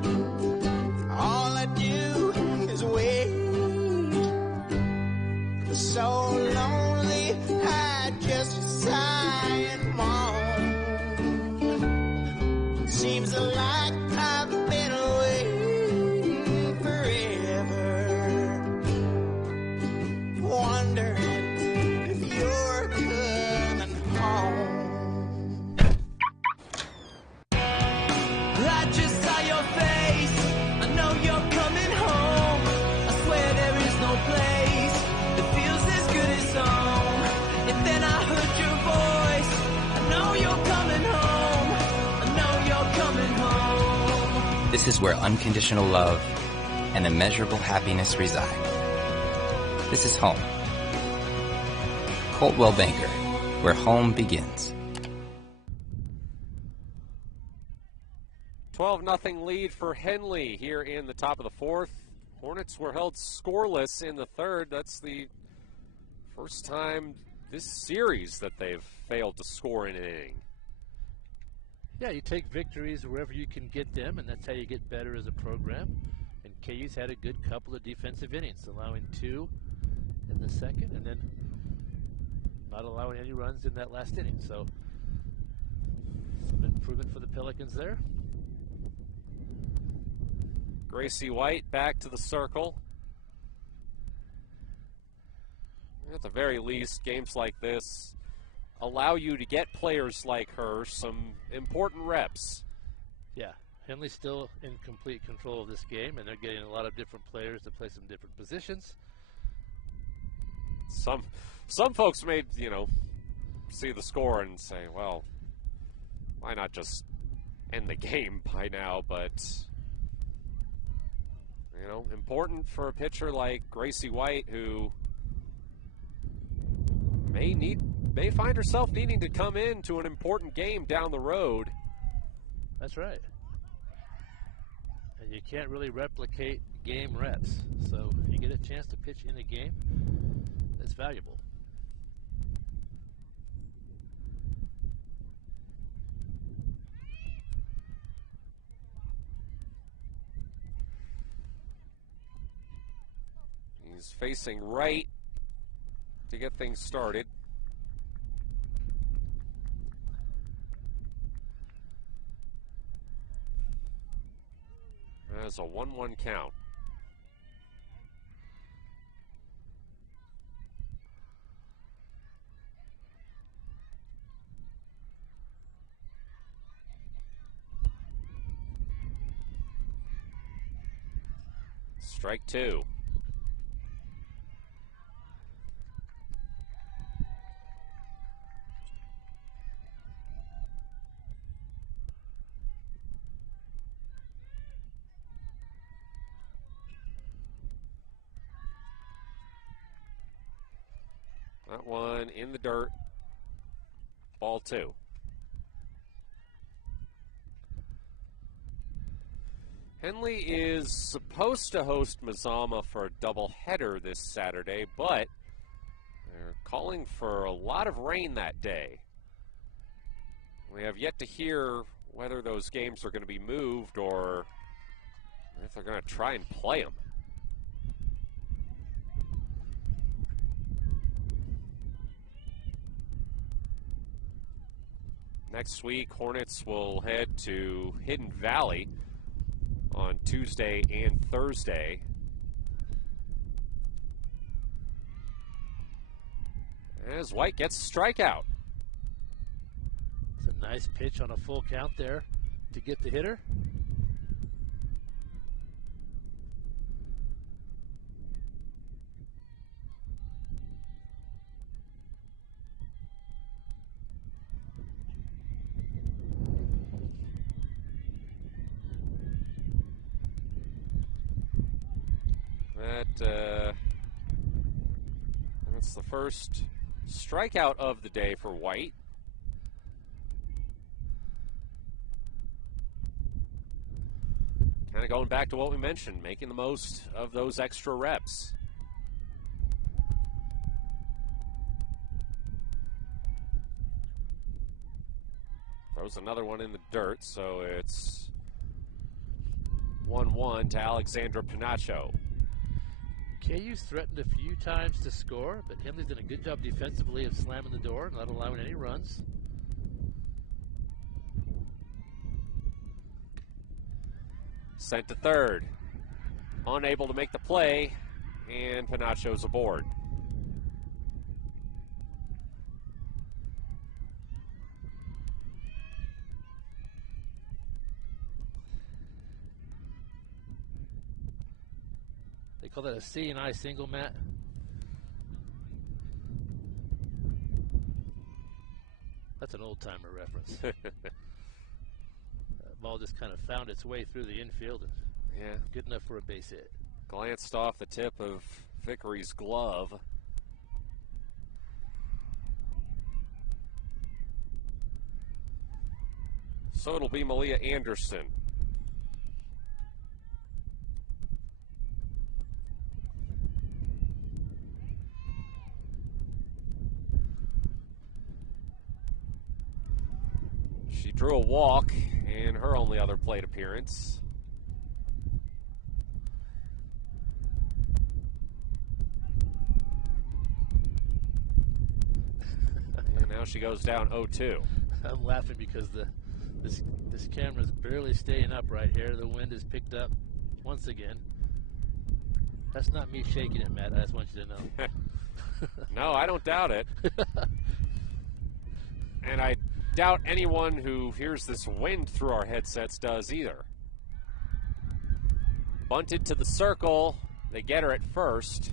All I do is wait. For so lonely, I just sigh and moan. Seems like I've been away forever. Wondering if you're coming home. I just saw your face. I know you're coming home. I swear there is no place that feels as good as home. And then I heard your voice. I know you're coming home. I know you're coming home. This is where unconditional love and immeasurable happiness reside. This is home. Coltwell Banker, where home begins. 12-0 lead for Henley here in the top of the fourth. Hornets were held scoreless in the third. That's the first time this series that they've failed to score in an inning. Yeah, you take victories wherever you can get them, and that's how you get better as a program. And KU's had a good couple of defensive innings, allowing 2 in the second, and then not allowing any runs in that last inning. So some improvement for the Pelicans there. Gracie White back to the circle. At the very least, games like this allow you to get players like her some important reps. Yeah, Henley's still in complete control of this game, and they're getting a lot of different players to play some different positions. Some folks may, see the score and say, well, why not just end the game by now? But important for a pitcher like Gracie White, who may find herself needing to come into an important game down the road. That's right. And you can't really replicate game reps. So if you get a chance to pitch in a game, that's valuable. He's facing right to get things started. There's a 1-1 count. Strike 2. That one in the dirt. Ball 2. Henley is supposed to host Mazama for a doubleheader this Saturday, but they're calling for a lot of rain that day. We have yet to hear whether those games are going to be moved or if they're going to try and play them. Next week, Hornets will head to Hidden Valley on Tuesday and Thursday. As White gets a strikeout. It's a nice pitch on a full count there to get the hitter. That's the first strikeout of the day for White. Kind of going back to what we mentioned, making the most of those extra reps. Throws another one in the dirt, so it's 1-1 to Alexandra Pinacho. KU's threatened a few times to score, but Henley's done a good job defensively of slamming the door and not allowing any runs. Sent to third. Unable to make the play, and Pinacho's aboard. They call that a C&I single, Matt. That's an old-timer reference. That ball just kind of found its way through the infield. And Yeah. good enough for a base hit. Glanced off the tip of Vickery's glove. So it'll be Malia Anderson. She drew a walk in her only other plate appearance. And now she goes down 0-2. I'm laughing because this camera's barely staying up right here. The wind has picked up once again. That's not me shaking it, Matt. I just want you to know. No, I don't doubt it. And I doubt anyone who hears this wind through our headsets does either. Bunted to the circle. They get her at first.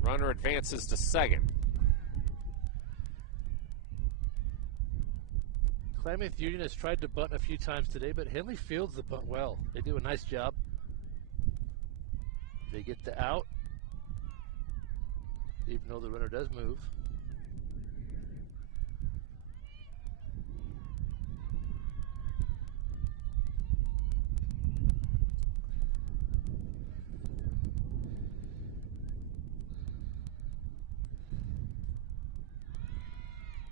Runner advances to second. Klamath Union has tried to bunt a few times today, but Henley fields the bunt well. They do a nice job. They get the out, even though the runner does move.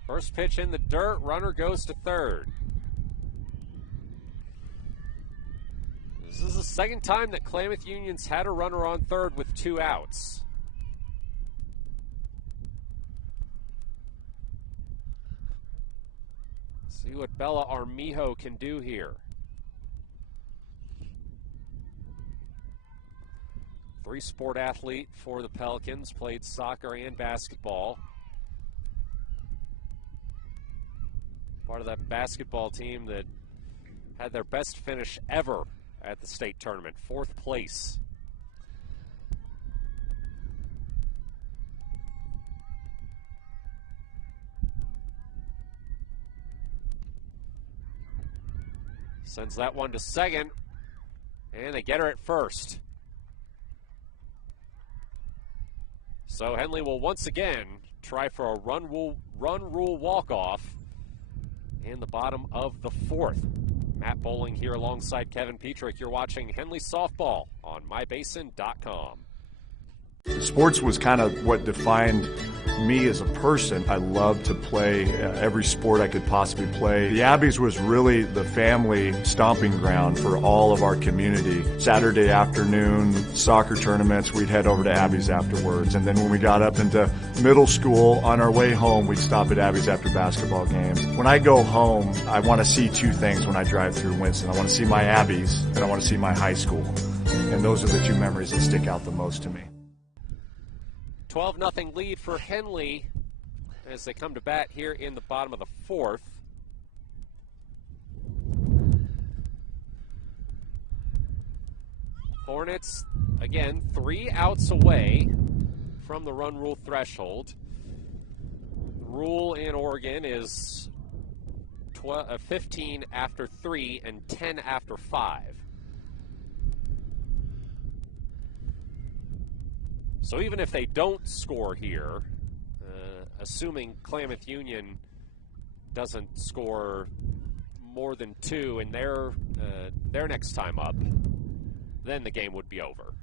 First pitch in the dirt, runner goes to third. This is the second time that Klamath Union's had a runner on third with 2 outs. See what Bella Armijo can do here. 3-sport athlete for the Pelicans, played soccer and basketball. Part of that basketball team that had their best finish ever at the state tournament, 4th place. Sends that one to second, and they get her at first. So Henley will once again try for a run rule walk-off in the bottom of the fourth. Matt Bowling here alongside Kevin Petrick. You're watching Henley Softball on mybasin.com. Sports was kind of what defined me as a person. I loved to play every sport I could possibly play. The Abbeys was really the family stomping ground for all of our community. Saturday afternoon soccer tournaments, we'd head over to Abbeys afterwards. And then when we got up into middle school, on our way home, we'd stop at Abbeys after basketball games. When I go home, I want to see two things when I drive through Winston. I want to see my Abbeys and I want to see my high school. And those are the two memories that stick out the most to me. 12-0 lead for Henley as they come to bat here in the bottom of the fourth. Hornets, again, 3 outs away from the run rule threshold. The rule in Oregon is 15 after 3 and 10 after 5. So even if they don't score here, assuming Klamath Union doesn't score more than 2 in their next time up, then the game would be over.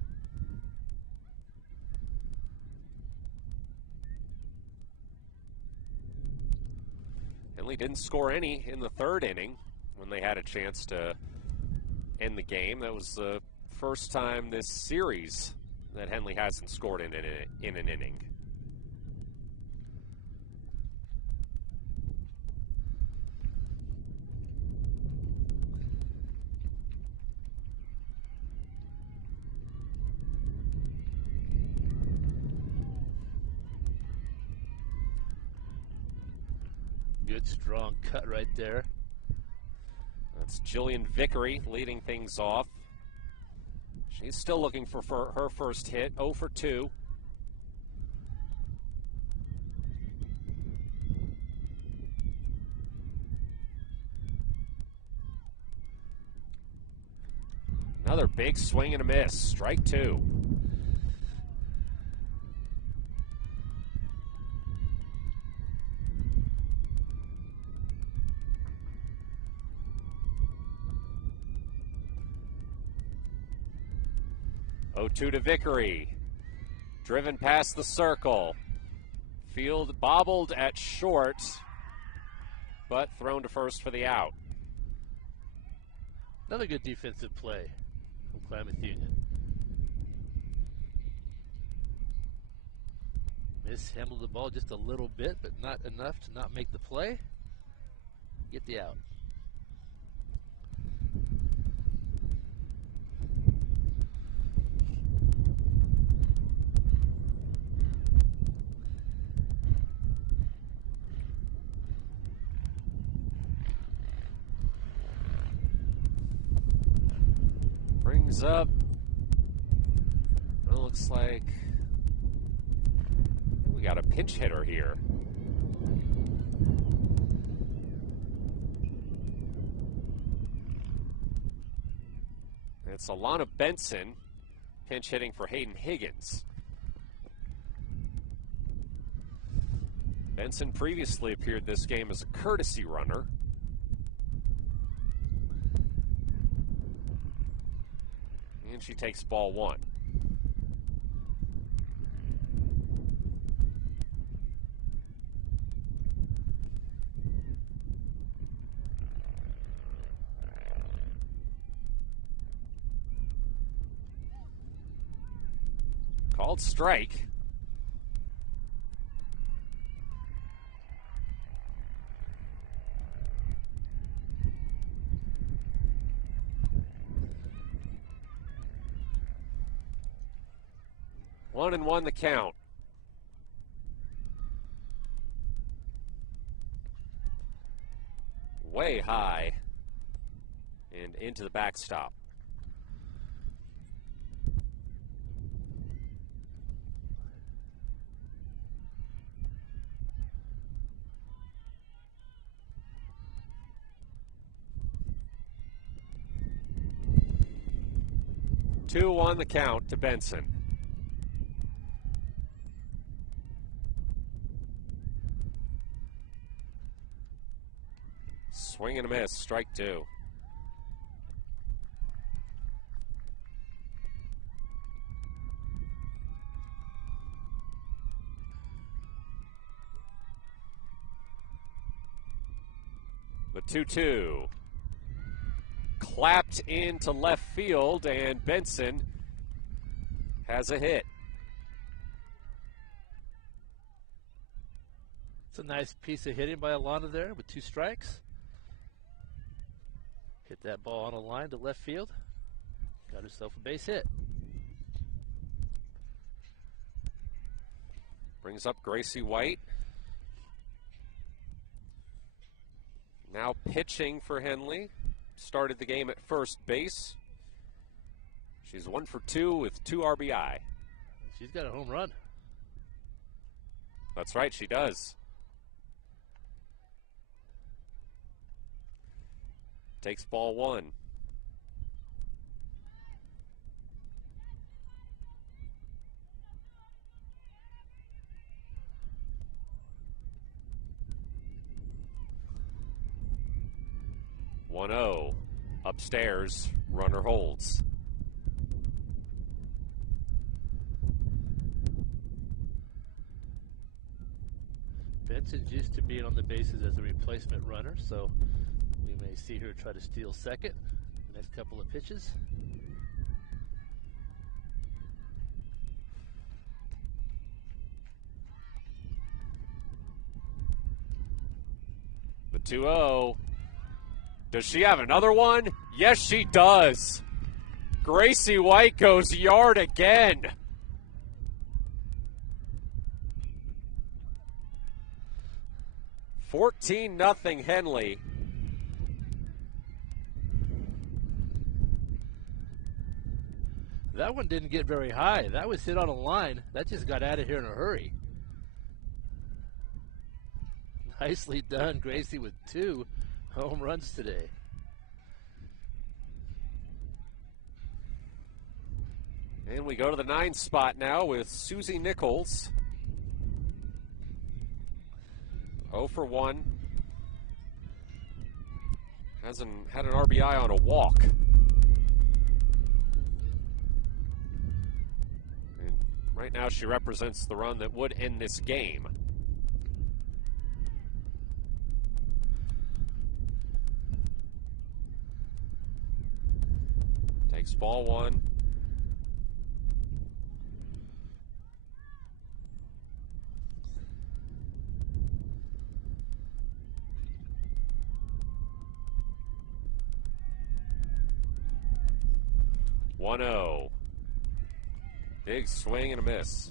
Henley didn't score any in the third inning when they had a chance to end the game. That was the first time this series that Henley hasn't scored in an inning. Good strong cut right there. That's Jillian Vickery leading things off. She's still looking for her first hit, 0 for 2. Another big swing and a miss, strike 2. Two to Vickery, driven past the circle. Field bobbled at short, but thrown to first for the out. Another good defensive play from Klamath Union. Mishandled the ball just a little bit, but not enough to not make the play. Get the out. Brings up, it looks like we got a pinch hitter here. It's Alana Benson pinch hitting for Hayden Higgins. Benson previously appeared this game as a courtesy runner. And she takes ball 1. Called strike. One and one the count. Way high and into the backstop. Two on the count to Benson. Swing and a miss, strike 2. The 2-2. Clapped into left field, and Benson has a hit. It's a nice piece of hitting by Alana there with 2 strikes. Hit that ball on a line to left field. Got herself a base hit. Brings up Gracie White. Now pitching for Henley. Started the game at first base. She's 1 for 2 with 2 RBI. She's got a home run. That's right, she does. Takes ball 1. One-oh. Upstairs, runner holds. Benson's used to being on the bases as a replacement runner, so we may see her try to steal second the next couple of pitches. The 2-0. Does she have another one? Yes, she does. Gracie White goes yard again. $14-0 Henley. That one didn't get very high. That was hit on a line. That just got out of here in a hurry. Nicely done, Gracie, with 2 home runs today. And we go to the 9th spot now with Susie Nichols. 0 for 1. Hasn't had an RBI on a walk. And right now she represents the run that would end this game. Takes ball 1. One-oh. Big swing and a miss.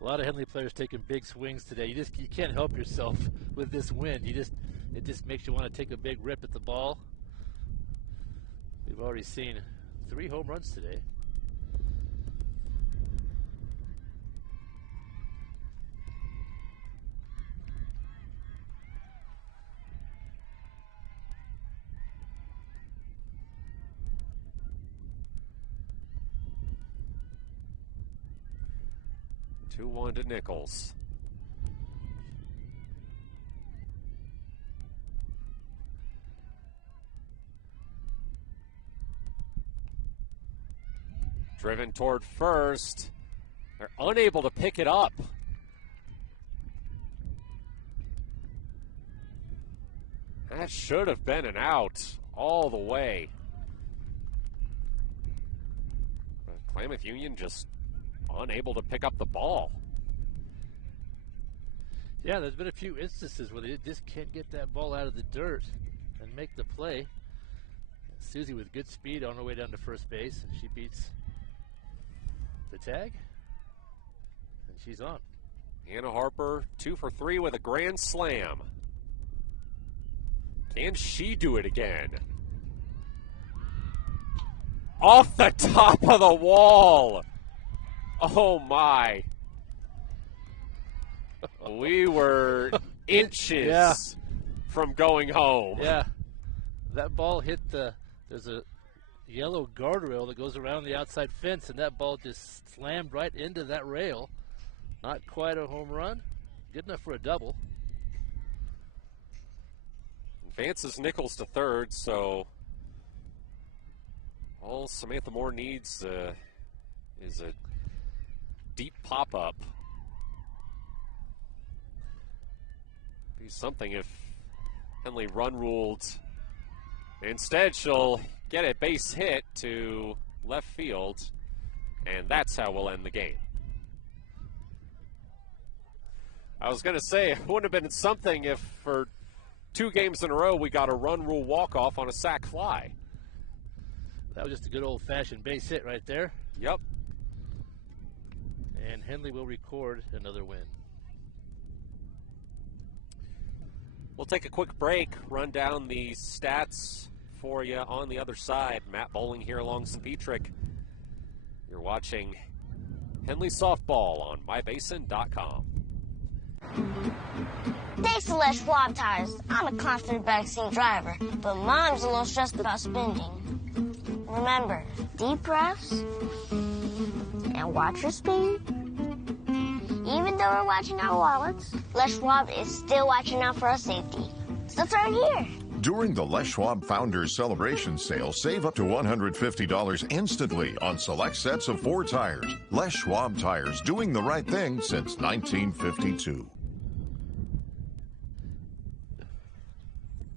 A lot of Henley players taking big swings today. You can't help yourself with this wind. It just makes you want to take a big rip at the ball. We've already seen 3 home runs today. Two-one to Nichols. Driven toward first. They're unable to pick it up. That should have been an out all the way. But Klamath Union just unable to pick up the ball. Yeah, there's been a few instances where they just can't get that ball out of the dirt and make the play. Susie with good speed on her way down to first base. She beats the tag, and she's on. Anna Harper, 2 for 3 with a grand slam. Can she do it again? Off the top of the wall. Oh, my. We were inches from going home. Yeah. That ball hit there's a yellow guardrail that goes around the outside fence, and that ball just slammed right into that rail. Not quite a home run. Good enough for a double. Advances Nichols to third, so all Samantha Moore needs is a deep pop-up. Be something if Henley run ruled. Instead, she'll get a base hit to left field, and that's how we'll end the game. I was going to say, it wouldn't have been something if for 2 games in a row we got a run rule walk-off on a sac fly. That was just a good old-fashioned base hit right there. Yep. And Henley will record another win. We'll take a quick break, run down the stats for you on the other side. Matt Bowling here along Petrick. You're watching Henley Softball on mybasin.com. Thanks to Les Schwab Tires, I'm a confident backseat driver, but Mom's a little stressed about spending. Remember, deep breaths and watch your speed. Even though we're watching our wallets, Les Schwab is still watching out for our safety. So turn here. During the Les Schwab Founders Celebration Sale, save up to $150 instantly on select sets of 4 tires. Les Schwab Tires, doing the right thing since 1952.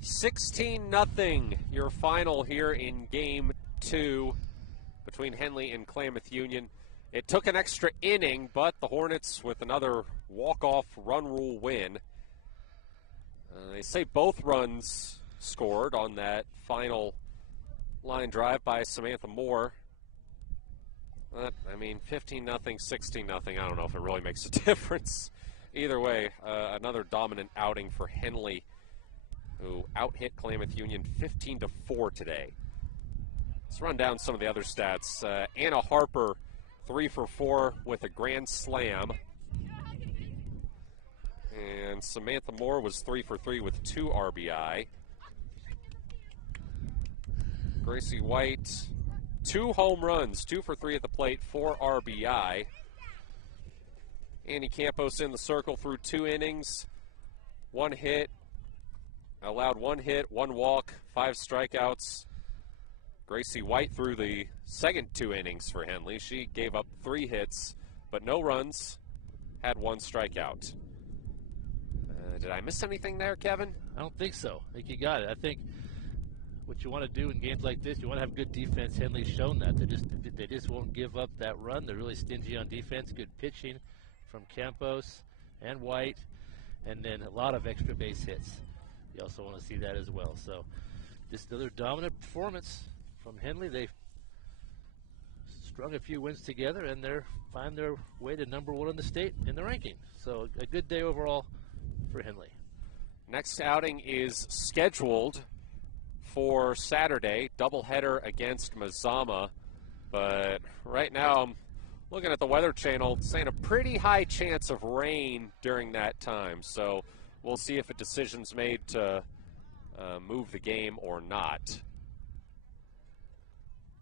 16-0, your final here in Game 2 between Henley and Klamath Union. It took an extra inning, but the Hornets with another walk-off run rule win. They say both runs scored on that final line drive by Samantha Moore. But, 15-0, 16-0, I don't know if it really makes a difference. Either way, another dominant outing for Henley, who out-hit Klamath Union 15-4 today. Let's run down some of the other stats. Anna Harper, 3 for 4 with a grand slam. And Samantha Moore was 3 for 3 with 2 RBI. Gracie White, 2 home runs, 2 for 3 at the plate, 4 RBI. Annie Campos in the circle through 2 innings, 1 hit, allowed 1 hit, 1 walk, 5 strikeouts. Gracie White threw the second 2 innings for Henley. She gave up 3 hits, but no runs, had 1 strikeout. Did I miss anything there, Kevin? I don't think so. I think you got it. I think what you want to do in games like this, you want to have good defense. Henley's shown that. They just won't give up that run. They're really stingy on defense. Good pitching from Campos and White, and then a lot of extra base hits. You also want to see that as well. So just another dominant performance from Henley. They've strung a few wins together, and they're find their way to number 1 in the state in the ranking. So a good day overall for Henley. Next outing is scheduled for Saturday, doubleheader against Mazama. But right now, I'm looking at the Weather Channel, saying a pretty high chance of rain during that time. So we'll see if a decision's made to move the game or not.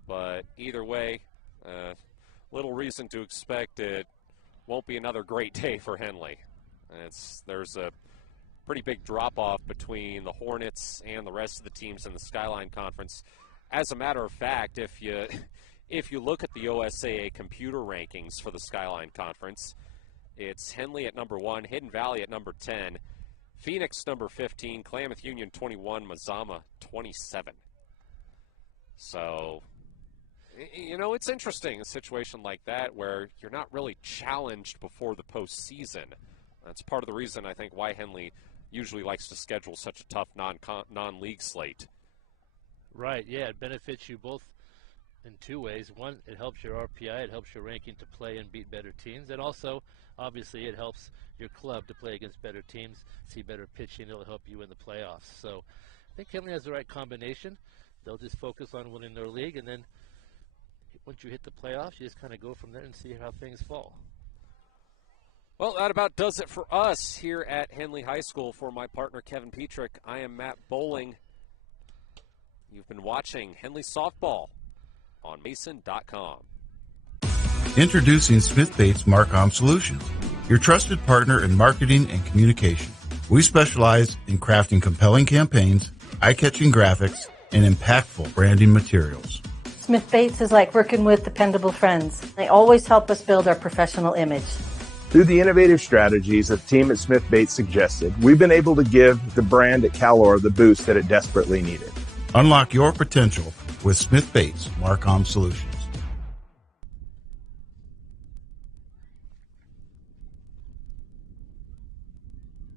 But either way, little reason to expect it won't be another great day for Henley. There's a pretty big drop-off between the Hornets and the rest of the teams in the Skyline Conference. As a matter of fact, if you look at the OSAA computer rankings for the Skyline Conference, it's Henley at number 1, Hidden Valley at number 10, Phoenix number 15, Klamath Union 21, Mazama 27. So, it's interesting, a situation like that where you're not really challenged before the postseason. That's part of the reason, I think, why Henley usually likes to schedule such a tough non-league slate. Right, yeah, it benefits you both in 2 ways. One, it helps your RPI, it helps your ranking to play and beat better teams, and also, obviously, it helps your club to play against better teams, see better pitching. It'll help you in the playoffs. So I think Henley has the right combination. They'll just focus on winning their league, and then once you hit the playoffs, you just kind of go from there and see how things fall. Well, that about does it for us here at Henley High School. For my partner, Kevin Petrick, I am Matt Bowling. You've been watching Henley Softball on Mason.com. Introducing Smith Bates Marcom Solutions, your trusted partner in marketing and communication. We specialize in crafting compelling campaigns, eye-catching graphics, and impactful branding materials. Smith Bates is like working with dependable friends. They always help us build our professional image. Through the innovative strategies the team at Smith Bates suggested, we've been able to give the brand at Calor the boost that it desperately needed. Unlock your potential with Smith Bates Marcom Solutions.